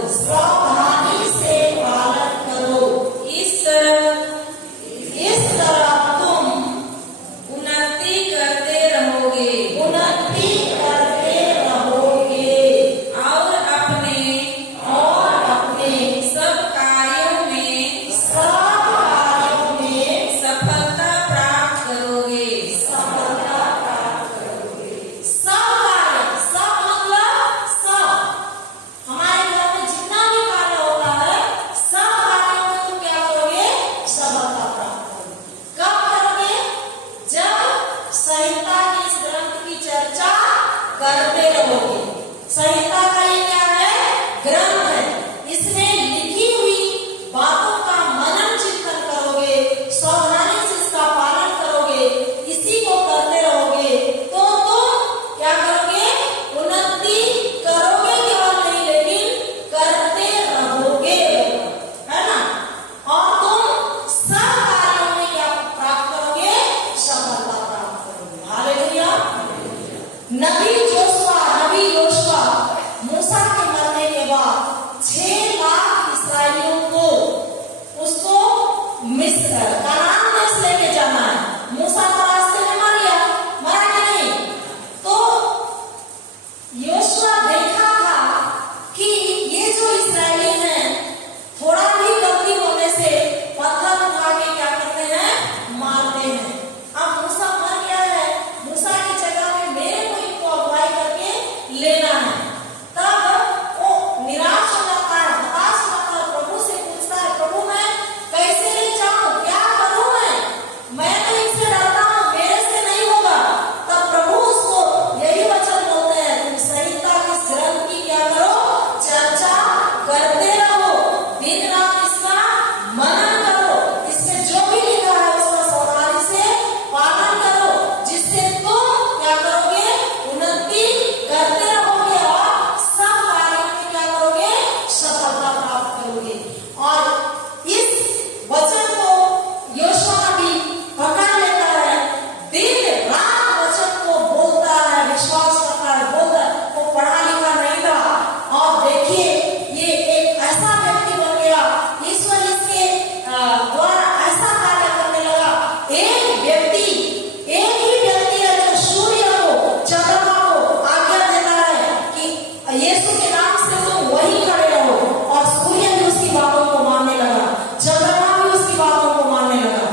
यीशु के नाम से तुम वही खड़े रहो। और सूर्य भी उसकी बातों को मानने लगा, चंद्रमा भी उसकी बातों को मानने लगा।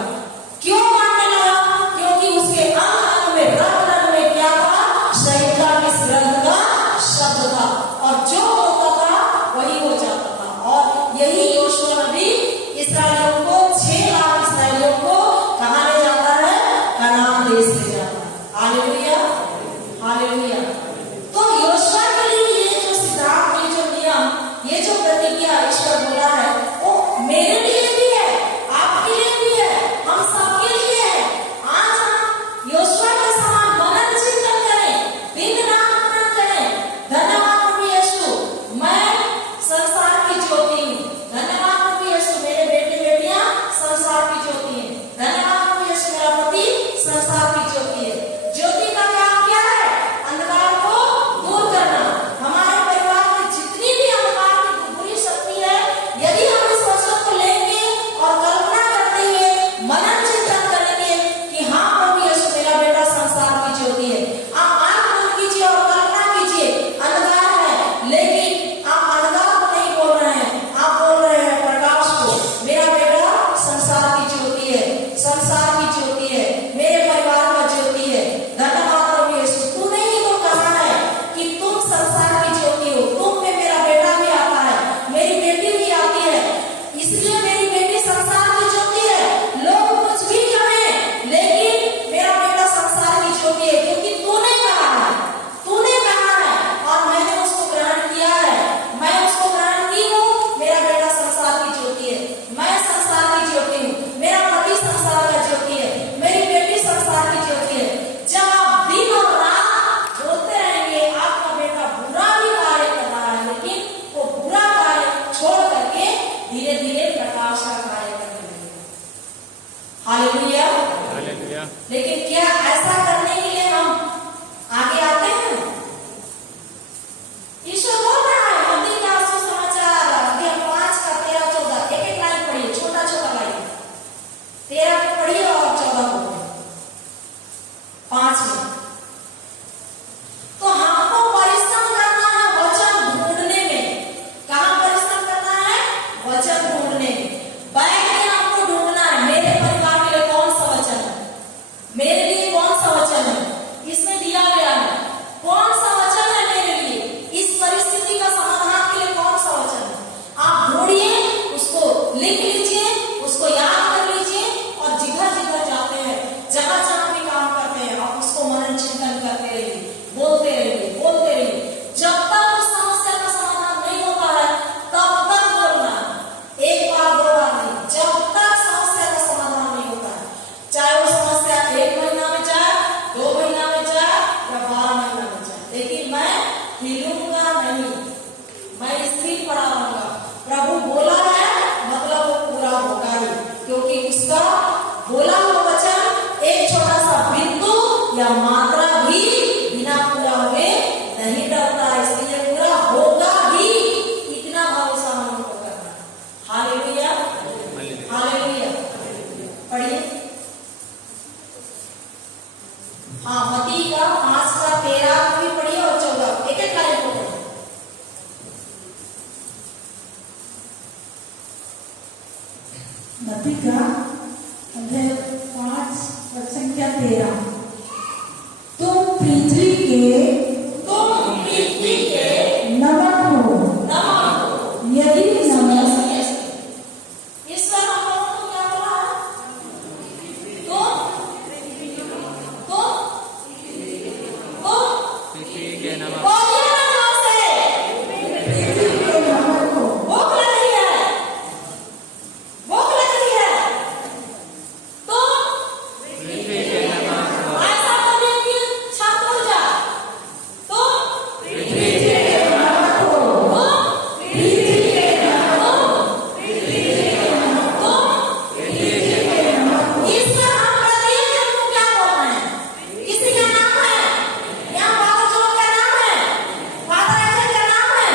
क्यों मानने लगा? क्योंकि उसके अंग अंग में, रग रग में क्या था? संहिता के ग्रंथ का शब्द था, और जो होता था वही हो जाता था। और यही यहोशू नबी इस्राएलियों को, 6 लाख इस्राएलियों को कहाँ ले जाता है? कनान देश ले जाता है। Hallelujah, hallelujah. तो यहोशू के लिए ये जो सिद्धांत, ये जो नियम, ये जो प्रतिज्ञा ईश्वर बोला है, वो मेरे लिए भी है, आपके लिए भी है, हम सबके लिए है। आज हम यहोशू के समान मनन चिंतन करें, दिन रात मनन करें। धन्यवाद प्रभु यीशु, मैं संसार की ज्योति हूँ। धन्यवाद प्रभु यीशु, मेरे बेटे बेटियां संसार की ज्योति हैं। धन्यवाद प्रभु यीशु, मेरा पति संसार की ज्योति है। ज्योति का काम क्या है? अंधकार को दूर करना। हमारे परिवार में जितनी भी अंधकार की बुरी शक्ति है, यदि हम इस वचन को लेंगे और कल्पना करते हुए मनन चिंतन करेंगे कि हाँ प्रभु यीशु, मेरा बेटा संसार की ज्योति है। आप आंख बंद कीजिए और कल्पना कीजिए, अंधकार है, लेकिन आप अंधकार को नहीं बोल रहे हैं, आप बोल रहे हैं प्रकाश को। मेरा बेटा संसार की ज्योति है, संसार की ज्योति है, मेरे परिवार का ज्योति है। धन्यवाद प्रभु यीशु, तूने ही तो कहा है कि तुम संसार की ज्योति हो। तुम में मेरा बेटा भी आता है, मेरी बेटी भी आती है, इसलिए मेरी बेटी संसार की ज्योति है। लोग कुछ भी कहें, लेकिन मेरा बेटा संसार की ज्योति है, क्योंकि तूने कहा है, तूने कहा है, और मैंने उसको ग्रहण किया है। मैं उसको ग्रहण की हूँ। मेरा बेटा संसार की ज्योति है, मैं संसार की ज्योति हूँ, मेरा पति संसार का ज्योति है, मेरी बेटी संसार की ज्योति है। जब आप दिन और रात रोते रहेंगे, आपका बेटा बुरा भी कार्य कर रहा है, लेकिन वो बुरा कार्य छोड़ करके धीरे धीरे प्रकाश का कार्य करने लगेगा। Hallelujah, hallelujah. लेकिन क्या ऐसा करने के लिए हम आगे आते हैं? ईश्वर बोल रहा है, मत्ती का सुसमाचार अध्याय 5 का 13-14, एक एक लाइन पढ़िए, छोटा छोटा लाइन, 13 को पढ़िए और 14 को पढ़िए, 5 में। तो हमको परिश्रम करना है वचन ढूंढने में। कहाँ परिश्रम करना है? वचन ढूंढने में। बैठ के हमको ढूंढना है, मेरे परिवार के लिए कौन सा वचन है, मेरे लिए कौन सा वचन है, इसमें दिया गया है कौन सा वचन है मेरे लिए, इस परिस्थिति का समाधान के लिए कौन सा वचन है। आप ढूंढिए, उसको लिख लीजिए, उसको याद कर लीजिए, और जिधर जिधर जाते हैं, जहां जहां भी काम करते हैं, आप उसको मनन चिंतन करते रहिए, बोलते रहिए, बोलते रहिए। जब तक उस समस्या का समाधान नहीं होता है, तब तक बोलना, एक बार दो बार नहीं, जब तक समस्या का समाधान नहीं होता है। चाहे वो समस्या 1 महीना में जाए, 2 महीना में जाए, या 12 महीना में जाए, लेकिन मैं हिलूंगा नहीं, मैं स्थिर पड़ा रहूंगा। प्रभु बोला है, मतलब वो पूरा होगा ही, क्योंकि उसका बोला हुआ वचन एक छोटा सा बिंदु या मात्रा भी बिना पूरा हुए नहीं डरता, इसलिए पूरा होगा ही। इतना भरोसा हम लोग को करना है। Hallelujah, hallelujah. पढ़िए, हाँ, मत्ती का 5 का 13 भी पढ़िए और 14, एक एक लाइन को पढ़िए। मत्ती का अध्याय 5 वचन संख्या 13। तुम पृथ्वी के नमक हो। यदि नमक ईश्वर हम लोगों को क्या बोला है? पृथ्वी के नमक, बोलिए ना जोर से। पृथ्वी के नमक हो। भूख लग रही है, भूख लग रही है, तो पृथ्वी के नमक हो, ऐसा करने की छत उड़ जा, तो पृथ्वी के नमक हो, पृथ्वी के नमक हो। पृथ्वी के नमक हो। ईश्वर हम प्रत्येक जन को क्या बोल रहे हैं? किसी का नाम है? यहाँ फादर जोन का नाम है, फादर एंजल का नाम है,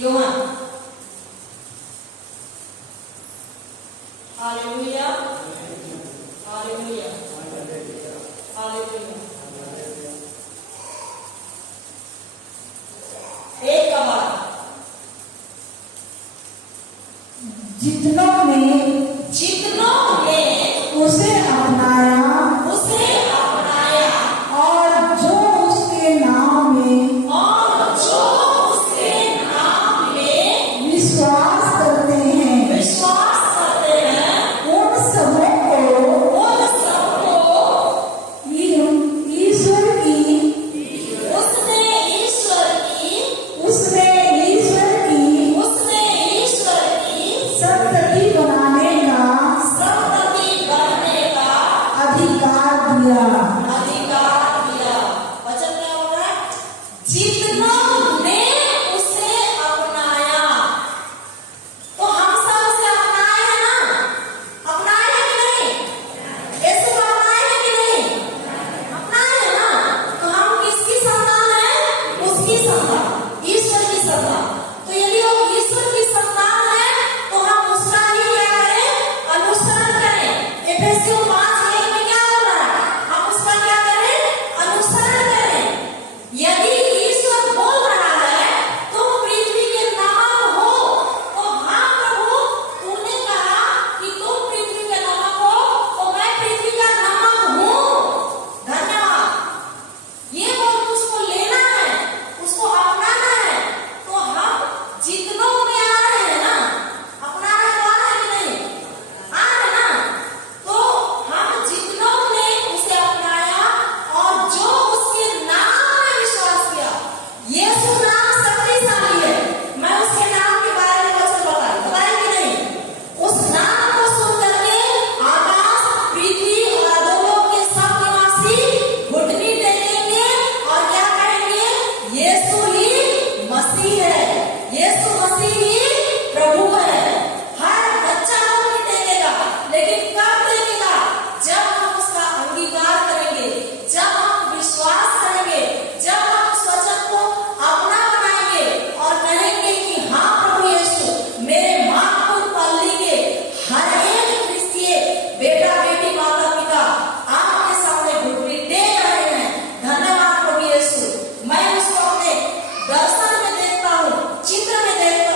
यूहन। Hallelujah, hallelujah, hallelujah. एक का बाद जितनों ने उसे अपनाया और जो उसके नाम में और जो उसके नाम में विश्वास करते हैं उन सबों को ईश्वर की उसने ईश्वर की संतति बनाने का अधिकार दिया। वचन क्या हो रहा है? जितनों ने उसे अपनाया। तो हम सब उसे अपनाए हैं ना? अपनाए हैं कि नहीं? यीशु को अपनाए हैं कि नहीं? अपनाए हैं ना? तो हम किसकी संतान है? उसकी संतान, ईश्वर की संतान। तो यदि वो ईश्वर की संतान है तो हम उसका ही क्या करें? अनुसरण करें। एफेसियों 5:1 में क्या हो रहा है? हम उसका क्या करें? अनुसरण करें। यदि ईश्वर बोल रहा है तुम पृथ्वी के नमक हो, तो हाँ प्रभु, तूने कहा कि तुम पृथ्वी के नमक हो, तो मैं पृथ्वी का नमक हूँ। धन्यवाद। ये बोल उसको लेना है, उसको अपनाना है। तो हम जितनों में आ रहे हैं ना, अपनाना तो आ रहा है कि नहीं? आ रहा है ना? तो हम जितनों ने उसे अपनाया और जो उसके नाम में विश्वास किया। यीशु नाम शक्तिशाली है। मैं उसके नाम के बारे में वचन बताए कि नहीं? उस नाम को सुन करके आकाश, पृथ्वी और अधोलोक के सब निवासी घुटने टेकेंगे और क्या कहेंगे? यीशु ही मसीह है, यीशु मसीह ही प्रभु है। हर बच्चा घुटने टेकेगा, लेकिन कब टेकेगा? जब हम उसका अंगीकार करेंगे, जब हम विश्वास करेंगे, जब हम उस वचन को अपना बनाएंगे और कहेंगे कि हाँ प्रभु यीशु, मेरे महापुर पल्ली के हर एक क्रिस्तीय बेटा बेटी माता पिता आपके सामने घुटने टेक रहे हैं। धन्यवाद प्रभु यीशु। मैं उसको अपने दर्शन में देखता हूँ, चित्र में देखता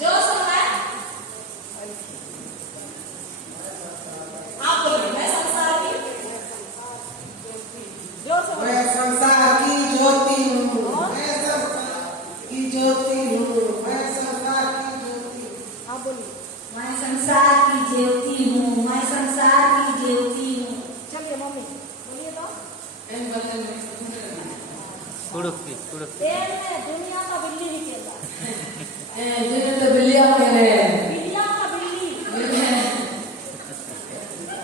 जोर से बताएं। आप बोलिए, मैं संसार की जोर से बोलिए। मैं संसार की ज्योति हूँ, मैं संसार की ज्योति हूँ, मैं संसार की ज्योति हूँ। आप बोलिए। मैं संसार की ज्योति हूँ, मैं संसार की ज्योति हूँ। चलिए मम्मी बोलिए तो। कुड़ुक्की कुड़ुक्की पेड़ में दुनिया का बिल्ली भी खेल रहा है। जिन्हें तो बिल्लियाँ कहते हैं। बिल्लिया का बिल्ली।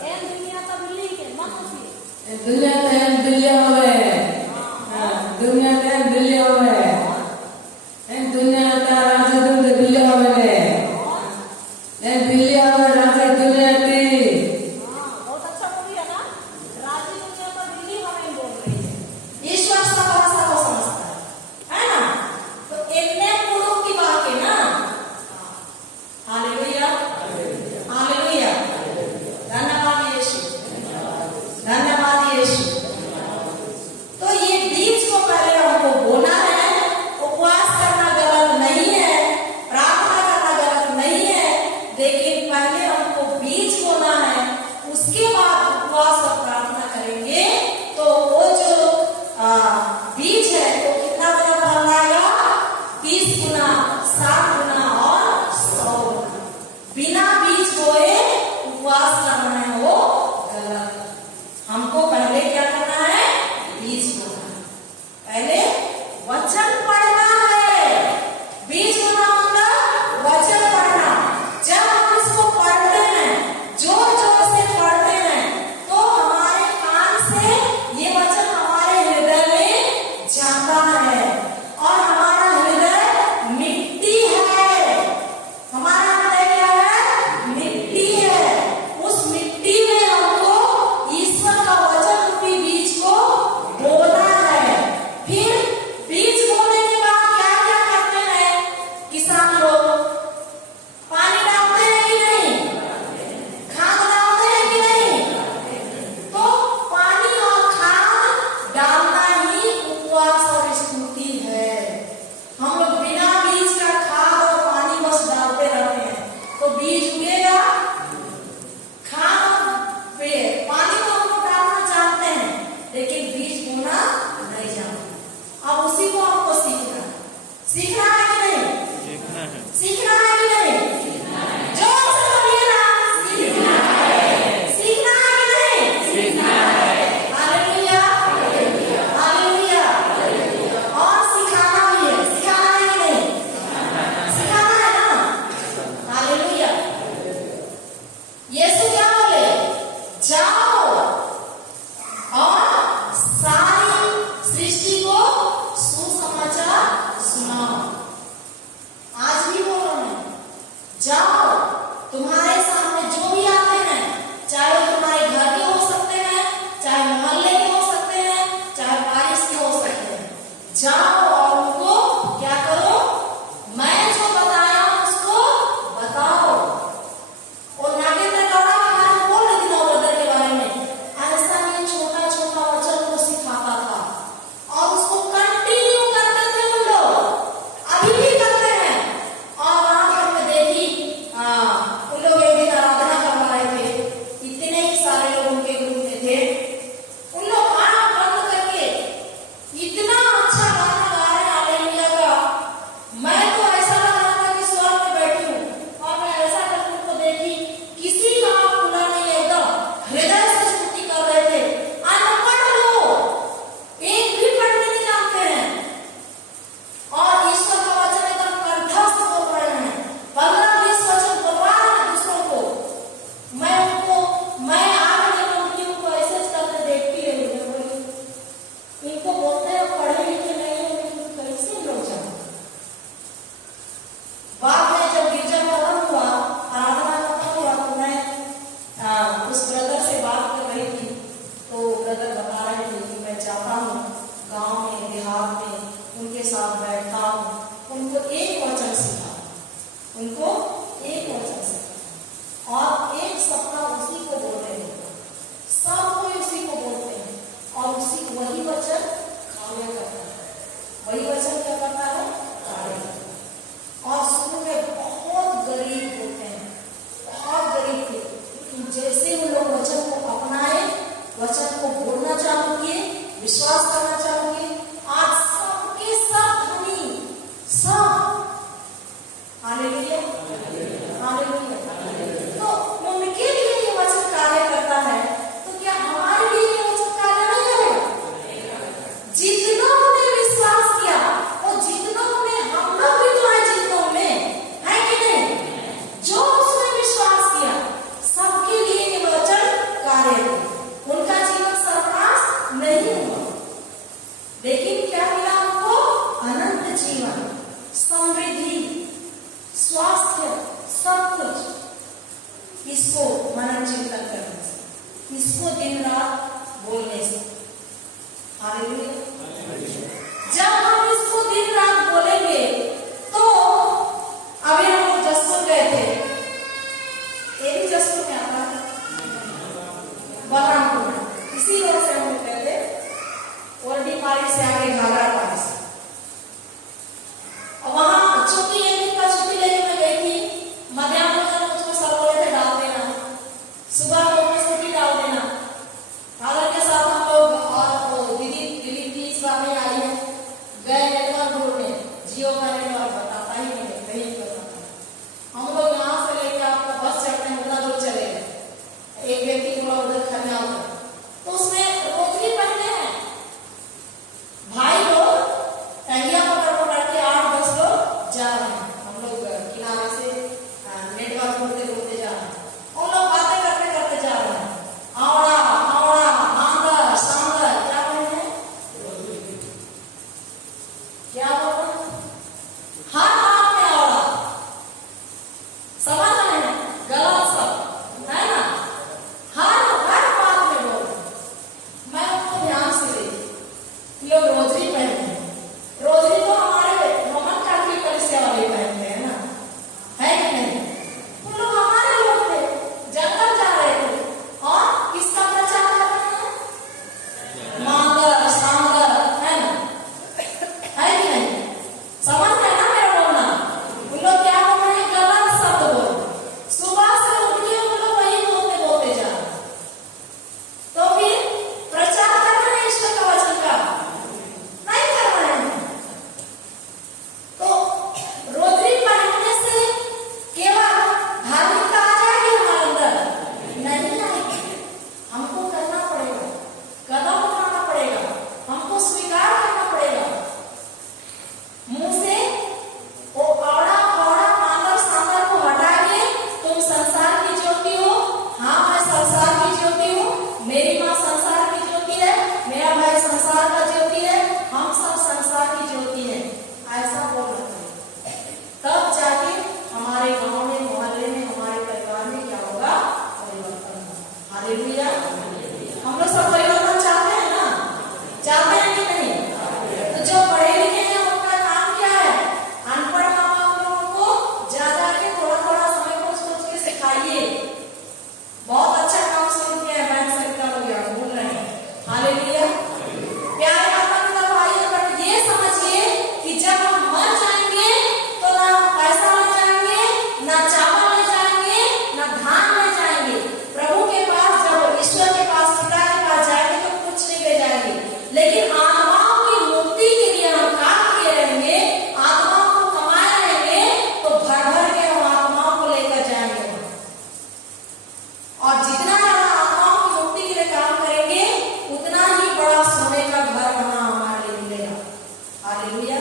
एन दुनिया का बिल्ली के मत पूछिए। दुनिया तो हम बिल्लियाँ हुए, दुनिया तो हम बिल्लियाँ हुए, दुनिया तो राजा दूध बिल्लियाँ हुए, बिल्लियाँ हुए राजा दुनिया थी। बहुत अच्छा बोली है ना। राजी दुनिया का बिल्ली हमें बोल रही है। ईश्वर सब भाषा को समझता है ना। तो इतने पुरुष की बात है ना। Hallelujah, hallelujah. धन्यवाद यीशु, धन्यवाद यीशु। तो ये बीज को पहले हमको बोना है। उपवास करना गलत नहीं है, प्रार्थना करना गलत नहीं है, लेकिन पहले हमको बीज बोना है। उसके बाद उपवास और प्रार्थना करेंगे तो वो जो बीज है वो कितना गुना फल लाएगा? 20 गुना, 60 गुना और 100 गुना। बिना बीज बोए उपवास करना है वो गलत। हमको पहले क्या करना है? बीज बोना है। पहले वचन पढ़ना है। बीज बोना मतलब वचन पढ़ना। जब हम इसको पढ़ते हैं, जोर जोर से पढ़ते हैं, तो हमारे कान से ये वचन हमारे हृदय में जाता है। और हमारा हृदय मिट्टी है। हमारा हृदय क्या है? मिट्टी है। उस मिट्टी में हमको ईश्वर का वचन रूपी बीज को बोना है। फिर बीज बोने के बाद क्या क्या करते हैं किसान लोग? पानी डालते हैं कि नहीं? खाद डालते हैं कि नहीं? तो पानी और खाद डालना ही उपवास और स्तुति है। हम लोग बिना बीज का खाद और पानी बस डालते रहते हैं तो बीज उगेगा? खाद और पानी तो हम लोग डालना जानते हैं, लेकिन बीज बोना नहीं जानते। अब उसी को हमको सीखना है। सीखना है कि नहीं? सीखना है सीखना है कि नहीं? जोर से बोलिए ना। सीखना है। सीखना है कि नहीं? सीखना है हालेलुया, हालेलुया। और सिखाना भी है। सिखाना है कि नहीं? सिखाना है ना। हालेलुया। यीशु क्या बोले? जाओ और सारी सृष्टि को सुसमाचार सुनाओ। आज भी बोल रहे हैं, जाओ। तुम्हारे सामने जो भी आते हैं, चाहे वो तुम्हारे घर के हो सकते हैं, चाहे मोहल्ले के हो सकते हैं, चाहे बारिश के हो सकते हैं, जाओ और उनको क्या करो? मैं जो बताया हूं उसको बताओ। और नागेंद्र गौड़ा के बारे में बोल रही थी नवोदय के बारे में। ऐसा नहीं छोटा छोटा वचन को सिखाता था और उसको कंटिन्यू करते थे उन लोग। अभी भी करते हैं। और वहां पर मैं देखी उन लोग एक दिन आराधना करवा रहे थे। इतने ही सारे लोग उनके ग्रुप में थे। उन लोग आना बंद करके इतना अच्छा गाना गा रहे हैं हालेलुया का। मैं तो ऐसा लग रहा था कि स्वर्ग में बैठी हूँ। और मैं ऐसा करके उनको देखी, किसी का आँख खुला नहीं है, एकदम हृदय से स्तुति कर रहे थे। अनपढ़ लोग, एक भी पढ़ने नहीं जानते हैं और ईश्वर का वचन एकदम कंठस्थ बोल रहे हैं। 15-20 वचन बोलवा रहे हैं दूसरों को। मैं आगे की कंपनियों को ऐसे करके देखती रही। मैं बोली, इनको बोलते हैं पढ़े लिखे नहीं है, लेकिन कैसे लोग जाते? बाद में जब गिरजा खत्म हुआ, आराधना खत्म हुआ, तो मैं उस ब्रदर से बात कर रही थी। तो ब्रदर बता रहे थे कि मैं जाता हूँ गांव में, देहात में, उनके साथ बैठता हूँ, उनको एक वचन सिखा, उनको एक वचन सिखा और एक सप्ताह उसी को बोलते हैं। सब कोई उसी को बोलते हैं और उसी वही वचन कार्य करता है। वही वचन क्या करता है? कार्य करता है। और शुरू में बहुत स्वास्थ्य, सब कुछ इसको मनन चिंतन करने से, इसको दिन रात बोलने से। हालेलुया। जब हम इसको दिन रात बोलेंगे तो अभी हम लोग जसपुर गए थे, ये भी जसपुर में आता है, बलरामपुर, इसी रोड से हम लोग गए थे, ओरडी पारी से आगे घाघरा पारी से। और वहां छुट्टी, एक दिन का छुट्टी लेके मैं गई थी। मध्याह्न भोजन मुझको सब बोले थे डाल देना, सुबह को छुट्टी डाल देना। फादर के साथ हम लोग और दीदी भी इस बार में आई है, गए नेटवर्क ग्रुप में, जियो का नेटवर्क बताता ही नहीं, कहीं नहीं बताता। हम लोग यहाँ से लेकर आपका बस चढ़ते हैं, उतना दूर चले गए। एक व्यक्ति को उधर खन्ना हुआ, तो उसमें रोटरी पहने हैं भाई लोग, टंगिया पकड़ के 8-10 लोग जा रहे हैं। हम लोग किनारे से नेटवर्क घूमते जा रहे हैं, उन लोग बातें करते करते जा रहे हैं। आवड़ा आवड़ा आंगर सांगर क्या बोलते हैं, क्या बोलते हैं, हर बात में आवड़ा, समझ रहे हैं, गलत सब है ना, हर बात में बोल। मैं उनको ध्यान से देखी, लोग रोजरी पहनते हैं, रोजरी तो हमारे रोमन कैथोलिक कलीसिया वाले पहनते हैं ना, है कि नहीं? उन लोग हमारे लोग थे, जंगल जा रहे थे और किसका प्रचार कर रहे हैं, मांगर सांगर, है ना, है कि नहीं? समझ रहे ना मेरा बोलना? उन लोग क्या बोल रहे हैं, गलत शब्द बोल रहे हैं। सुबह से उठ के उन लोग वही बोलते जा रहे हैं। तो फिर प्रचार कर रहे हैं ईश्वर का वचन का, नहीं कर रहे हैं। तो रोजरी पहनने से केवल धार्मिकता आ जाएगी हमारे अंदर? नहीं आएगी। हमको करना पड़ेगा, कदम उठाना पड़ेगा, हमको स्वीकार करना पड़ेगा। मुंह से वो आवड़ा फावड़ा मांगर सांगर को हटा के तुम संसार की ज्योति हो। हाँ, मैं संसार की ज्योति हूँ, मेरी माँ संसार की ज्योति है, मेरा भाई संसार का ज्योति है, हम सब संसार की ज्योति है, ऐसा बोलना चाहिए। तब जाके हमारे गांव में, मोहल्ले में, हमारे परिवार में क्या होगा, परिवर्तन होगा। हालेलुया। हम लोग सब परिवर्तन चाहते हैं ना, चाहते हैं कि नहीं? तो जो पढ़े लिखे हैं उनका काम क्या है, अनपढ़ माँ बाप लोगों को जा के थोड़ा समय को सोच के सिखाइए। बहुत अच्छा काम शुरू किया है, बैंक सरकार हो गया, भूल रहे हैं। हालेलुया। प्यारे माता-पिता भाई और बहन, ये समझिए कि जब हम मर जाएंगे तो ना पैसा ले जाएंगे, ना चावल ले जाएंगे, ना धान ले जाएंगे। प्रभु के पास, जब ईश्वर के पास, पिता के पास जाएंगे तो कुछ नहीं ले जाएंगे। लेकिन आत्माओं की मुक्ति के लिए हम काम किए रहेंगे, आत्माओं को कमाए रहेंगे, तो भर भर के हम आत्माओं को लेकर जाएंगे। और जितना ज्यादा आत्माओं की मुक्ति के लिए काम करेंगे, उतना ही बड़ा सोने का घर बना हमारे लिए मिलेगा। हालेलुया।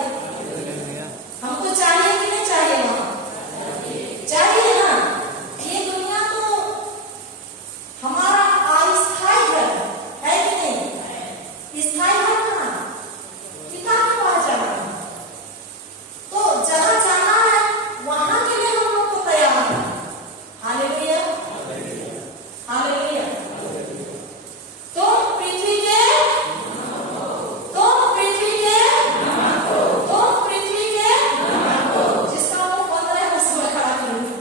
हमको चाहिए कि नहीं चाहिए? वहां चाहिए ना। ये दुनिया तो हमारा अस्थायी घर है कि नहीं? स्थायी घर ना, पिता के पास जाना है। तो जहां जाना है वहां के लिए हम लोग को तैयार है। हालेलुया। हालेलुया। तो पृथ्वी के जिसका मुंह बंद है उसको मैं खड़ा करूंगी।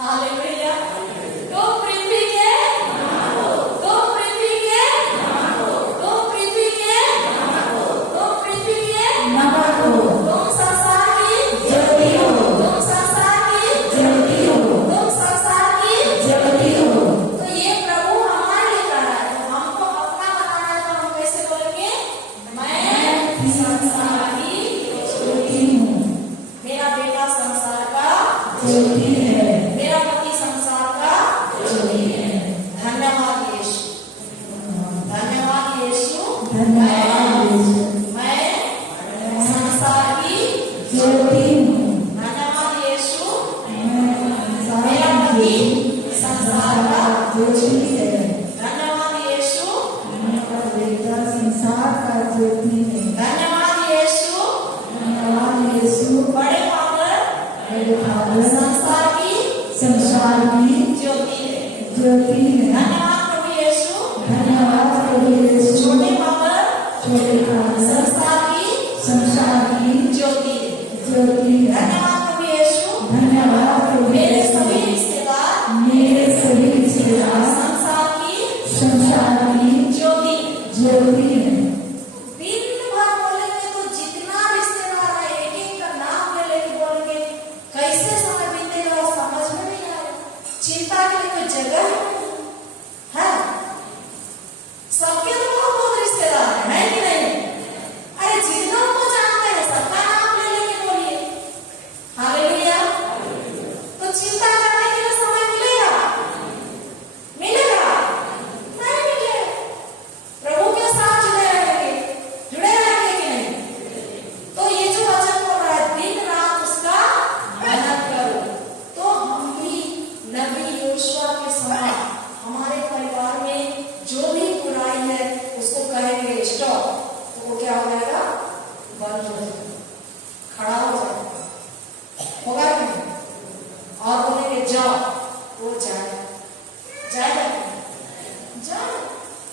हालेलुया। तो पृथ्वी के तुम संसार की ज्योति हो, तुम संसार की ज्योति हो, तुम संसार की ज्योति हो। तो ये प्रभु हमारे लिए कर रहा है, तो हमको अपना बनाना है। तो हम कैसे बोलेंगे, मैं संसार की ज्योति हूँ, मेरा बेटा संसार का ज्योति है, मेरा पति संसार का ज्योति है। धन्यवाद यीशु, धन्यवाद यीशु, धन्यवाद यीशु। मैं संसार की ज्योति हूँ, धन्यवाद यीशु। मेरा पति संसार का ज्योति है, धन्यवाद यीशु। मेरा बेटा संसार का ज्योति है, धन्यवाद यीशु, धन्यवाद यीशु। बड़े फादर संसार की ज्योति है। ज्योति है। धन्यवाद प्रभु यीशु। धन्यवाद प्रभु यीशु। छोटे पाकर छोटे पाकर संसार की ज्योति है। ज्योति है। धन्यवाद प्रभु यीशु। धन्यवाद प्रभु मेरे यीशु। सभी रिश्तेदार मेरे सभी रिश्तेदार संसार की ज्योति ज्योति है। दिन भर बोलेंगे तो जितना रिश्तेदार है एक एक का नाम ले लेके बोलेंगे, कैसे समय बीतेगा वो समझ में नहीं आएगा। चिंता के लिए कोई जगह है? सबके तो बहुत रिश्तेदार है कि नहीं? अरे जितना को जानते हैं सबका नाम ले लेके बोलिए हालेलुया। तो चिंता करने के लिए समय मिलेगा? मिलेगा? नहीं मिलेगा। प्रभु के साथ जुड़े रहेंगे कि नहीं? तो ये जो वचन बोल रहा है दिन रात उसका मेहनत करो। तो हम भी नबी योशुआ के समान हमारे परिवार में जो भी बुराई है उसको कहेंगे स्टॉप, तो वो क्या हो जाएगा? बंद हो जाएगा, खड़ा हो जाएगा, होगा कि नहीं? और बोलेंगे जाओ, वो जाएगा। जाएगा कि नहीं? जाएगा।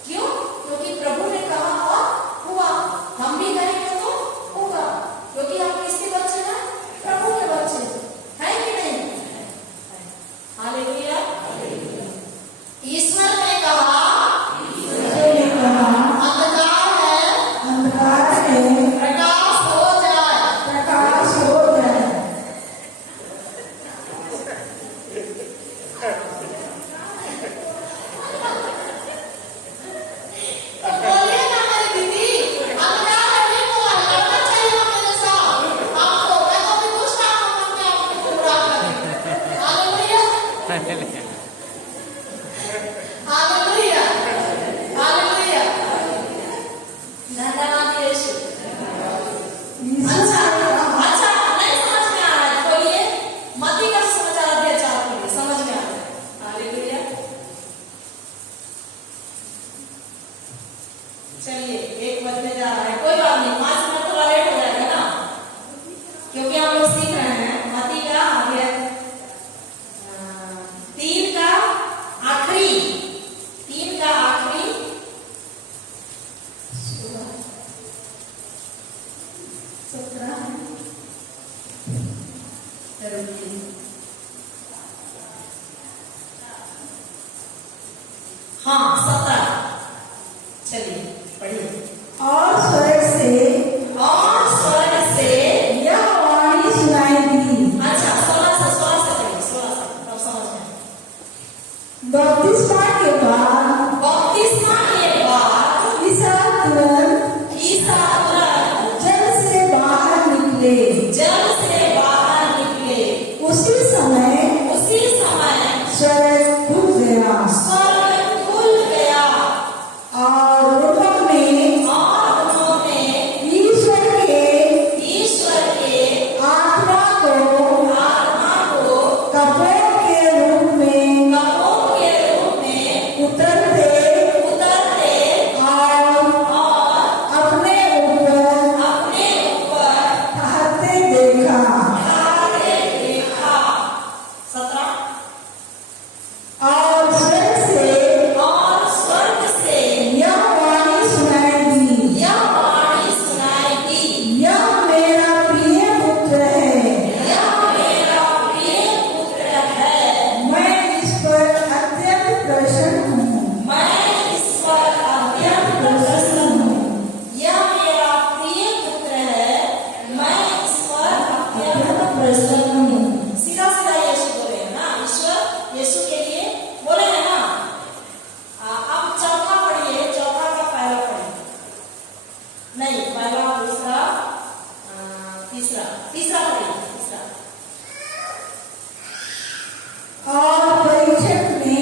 क्यों? क्योंकि प्रभु ने कहा हुआ, हम भी करेंगे तो होगा। क्योंकि हम किसके बच्चे हैं? प्रभु के बच्चे हैं कि नहीं? हालेलुया। ईश्वर ने कहा अंधकार है प्रकाश हो जाए। प्रकाश हो जाए। तो बोलिए ना मेरी दीदी, अंधकार है नहीं हुआ, लड़ना चाहिए मेरे साथ। आपको मैं तो भी कुछ काम अपने आप को पूरा करें। हालेलुया। हालेलुया। हालेलुया। धन्यवाद यीशु। अच्छा, अच्छा, नहीं समझ में आ रहा है बोलिए। मती का समाचार अध्याय 4 पढ़िए, समझ में आ रहा है। हालेलुया। चलिए 1 बजने जा रहा है, कोई बात नहीं, 5 मिनट थोड़ा लेट हो जाएगा ना, क्योंकि हम लोग सीख रहे हैं मती का अध्याय 3 का आखिरी 17 हाँ 17। चलिए पढ़िए। और स्वर्ग से यह वाणी सुनाई दी। अच्छा 16 से पढ़िए, 16 से तब समझ में आएगा। बपतिस्मा के बाद बपतिस्मा के बाद ईसा तुरंत ईसा तुरंत जल से बाहर निकले। जल से बाहर निकले। उसी समय स्वर्ग खुल गया स्वर्ग खुल गया और उन्होंने ईश्वर के आत्मा को कपोल के रूप में उतरते और अपने ऊपर ठहरते देखा। 17। और स्वर्ग से यह वाणी सुनाई दी। यह मेरा प्रिय पुत्र है। मैं इस पर अत्यंत प्रसन्न हूँ। यह मेरा प्रिय पुत्र है, मैं इस पर अत्यंत प्रसन्न हूँ। सीधा सीधा यीशु बोले हैं ना, ईश्वर यीशु के लिए बोले हैं ना। अब चौथा पढ़िए, चौथा का पहला पढ़िए, नहीं पहला दूसरा तीसरा पढ़िए, तीसरा। और परीक्षक ने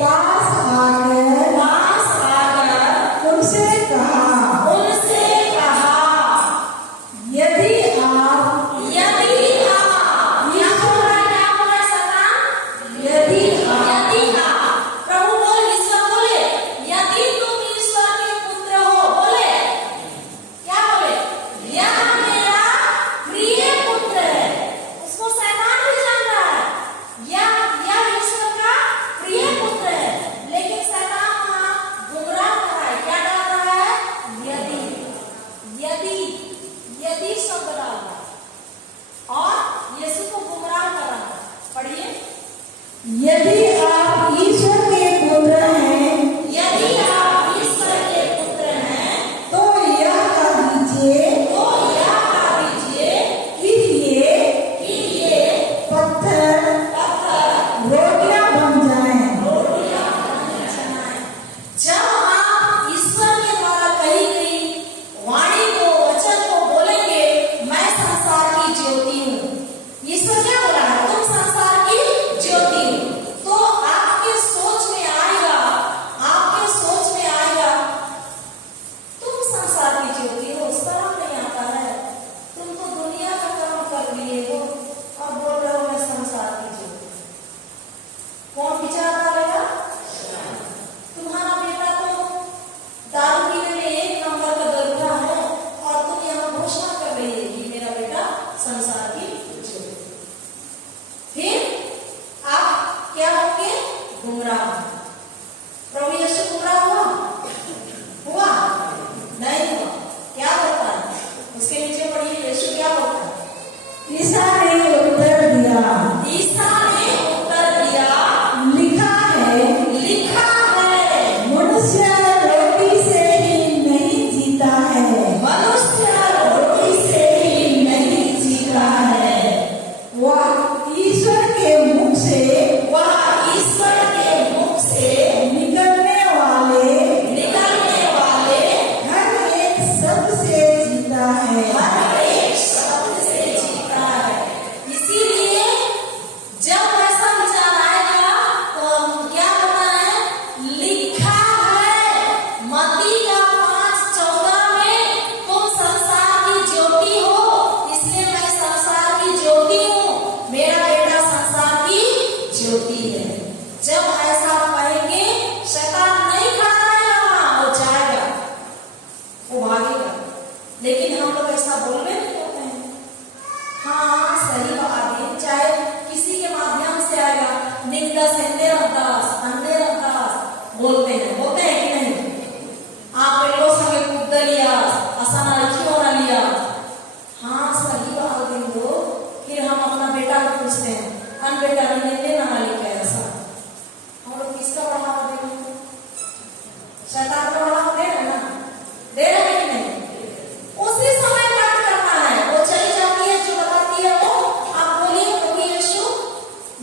पास आकर उनसे कहा, यदि आप प्रभु बोले, ईश्वर बोले, यदि तुम ईश्वर के पुत्र हो, बोले क्या बोले? यह मेरा प्रिय पुत्र है। उसको शैतान भी ईश्वर के मुख से निकलने वाले हर एक शब्द से जीता है। इसीलिए जब ऐसा विचार आएगा तो क्या होता है, लिखा है मत्ती का 5:14 में, तुम संसार की ज्योति हो, इसलिए मैं संसार की ज्योति हूँ, मेरा बेटा संसार की ज्योति है। जब ऐसा कहेंगे शैतान नहीं खड़ा रहेगा, वहां वो जाएगा, वो भागेगा। लेकिन हम लोग ऐसा बोलने नहीं होते हैं। हाँ सही बात है, चाहे किसी के माध्यम से आएगा, निंदा सेंदे रखदास अंधे रखदास बोलते हैं कि नहीं? आप लोग संगे कूद लिया आसाना लिखी होना लिया। हाँ सही बात है वो। फिर हम अपना बेटा को पूछते हैं, अन बेटा निंदे ना लिखा ऐसा, हम लोग किसका बढ़ावा दे रहे हैं? शैतान को बढ़ावा दे रहे हैं ना? दे रहे हैं कि नहीं? उसी समय कट करना है। वो चली जाती है जो बताती है वो, आप बोलिए प्रभु यीशु,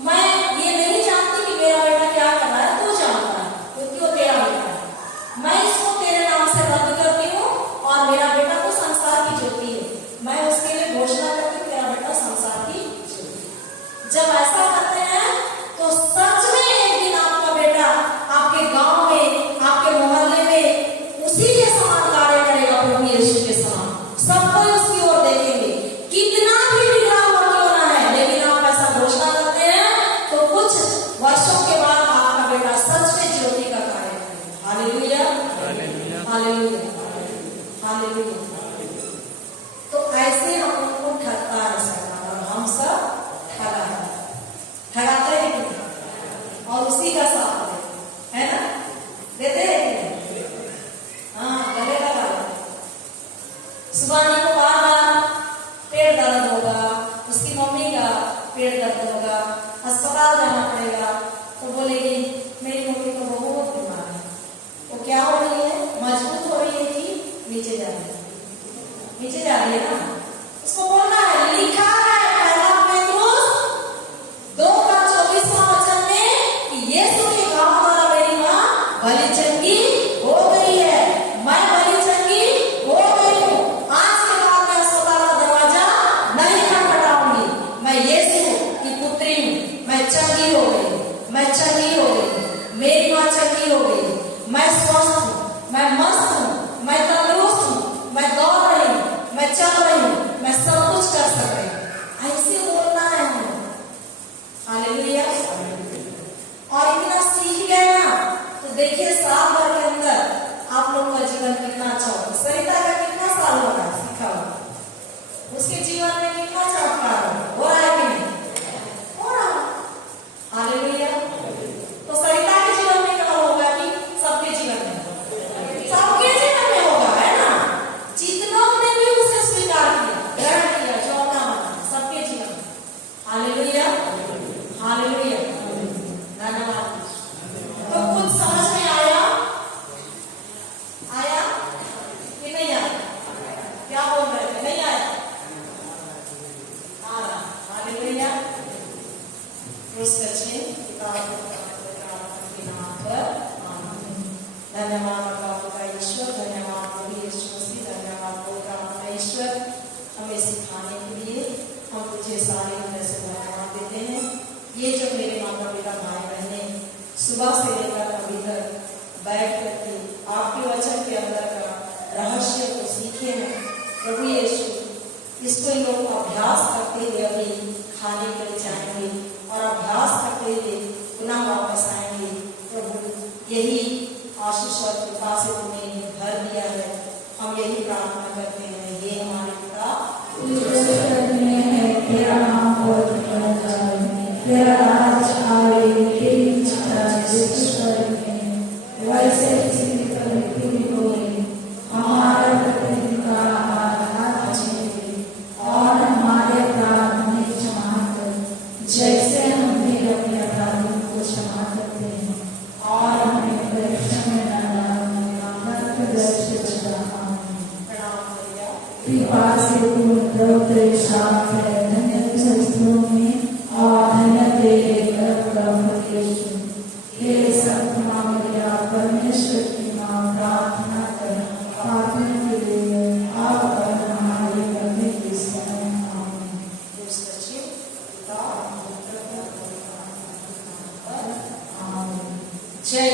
मैं ये नहीं जानती कि मेरा बेटा क्या कर रहा है, तू जानता है क्योंकि वो तेरा बेटा है। मैं इसको तेरे नाम से रद्द करती हूँ और मेरा बेटा तो संसार की ज्योति है। मैं उसके लिए घोषणा करती हूँ, तेरा बेटा संसार की ज्योति। जब ऐसा करते हैं तो सच में एक दिन आपका बेटा आपके गांव में, आपके मोहल्ले में उसी के समान कार्य करेगा, प्रभु यीशु के समान। सब कोई उसकी ओर देखेंगे, कितना भी बिगड़ा हुआ क्यों ना है, लेकिन आप ऐसा घोषणा करते हैं तो कुछ वर्षों के बाद आपका बेटा सच में ज्योति का कार्य करेगा। Hallelujah, hallelujah. Hallelujah, hallelujah. तो ऐसे हम उनको ठगता है शैतान, और हम सब ठगाते हैं कि नहीं? और उसी का साथ देते है ना? देते हैं कि नहीं? हाँ, गले लगा लेते। सुबानी को बार बार पेट दर्द होगा, उसकी मम्मी का पेट दर्द होगा, अस्पताल जाना पड़ेगा, तो बोलेगी मेरी मम्मी को बहुत बीमार है। वो क्या हो रही है? मजबूत हो रही है कि नीचे जा रही है? नीचे जा रही है ना? उसको बोलना है, लिखा है पहला पेतरुस 2:24 में कि यीशु के घाव द्वारा मेरी मां भली चंगी हो गई है, मैं भली चंगी हो गई हूँ। आज के बाद मैं अस्पताल का दरवाजा नहीं खटखटाऊंगी। मैं यीशु की पुत्री हूँ, मैं चंगी हो गई, मैं चंगी हो गई, मेरी मां चंगी हो गई, मैं स्वस्थ हूँ, मैं मस्त हूँ, मैं तंदुरुस्त हूँ, मैं दौड़ रही हूँ, मैं चल रही हूँ, मैं सब कुछ कर सक रही हूँ। ऐसे बोलना है हमें। हालेलुया। और इतना सीख गए ना, तो देखिए साल भर के अंदर आप लोग का जीवन कितना अच्छा होगा। सरिता का कितना साल हो रहा है सीखा हुआ, उसके जीवन में कितना चमत्कार हो रहा है कि नहीं हो रहा? हालेलुया। तो सरिता के जीवन में क्या होगा कि सबके जीवन में, सबके जीवन में होगा, है ना? जितनों ने भी उसे स्वीकार किया, ग्रहण किया, जो अपना बना, सबके जीवन में। हालेलुया, हालेलुया, धन्यवाद। तो कुछ समझ में आया कि नहीं आया? क्या बोल रहे थे? नहीं आया? आ रहा। हालेलुया। धन्यवाद बाबू का ईश्वर, धन्यवाद प्रभु यीशु मसीह, धन्यवाद पवित्र आत्मा का ईश्वर, हमें सिखाने के लिए हम तुझे सारे तरह से धन्यवाद देते हैं। ये जो मेरे माता पिता भाई बहने सुबह से लेकर अभी तक बैठ करके आपके वचन के अंदर का रहस्य को सीखे हैं प्रभु यीशु, इसको लोग अभ्यास करते हुए अभी खाने के लिए जाएंगे और अभ्यास करते हुए पुनः वापस आएंगे। प्रभु यही आशीष और कृपा से तुम्हें भर दिया है, हम यही प्रार्थना करते हैं। ये हमारे पिता तेरा नाम तेरा राज आए, तेरी इच्छा स्वर्ग में वैसे पृथ्वी हो। हमारा प्रतिदिन का आहार आज दे और हमारे अपराध हमें क्षमा कर, जैसे हम भी अपने अपराधियों को क्षमा करते हैं, और हमें परीक्षा में न डालना, कृपा से पूर्ण प्रभु तेरे साथ है, धन्य स्त्रियों में और जय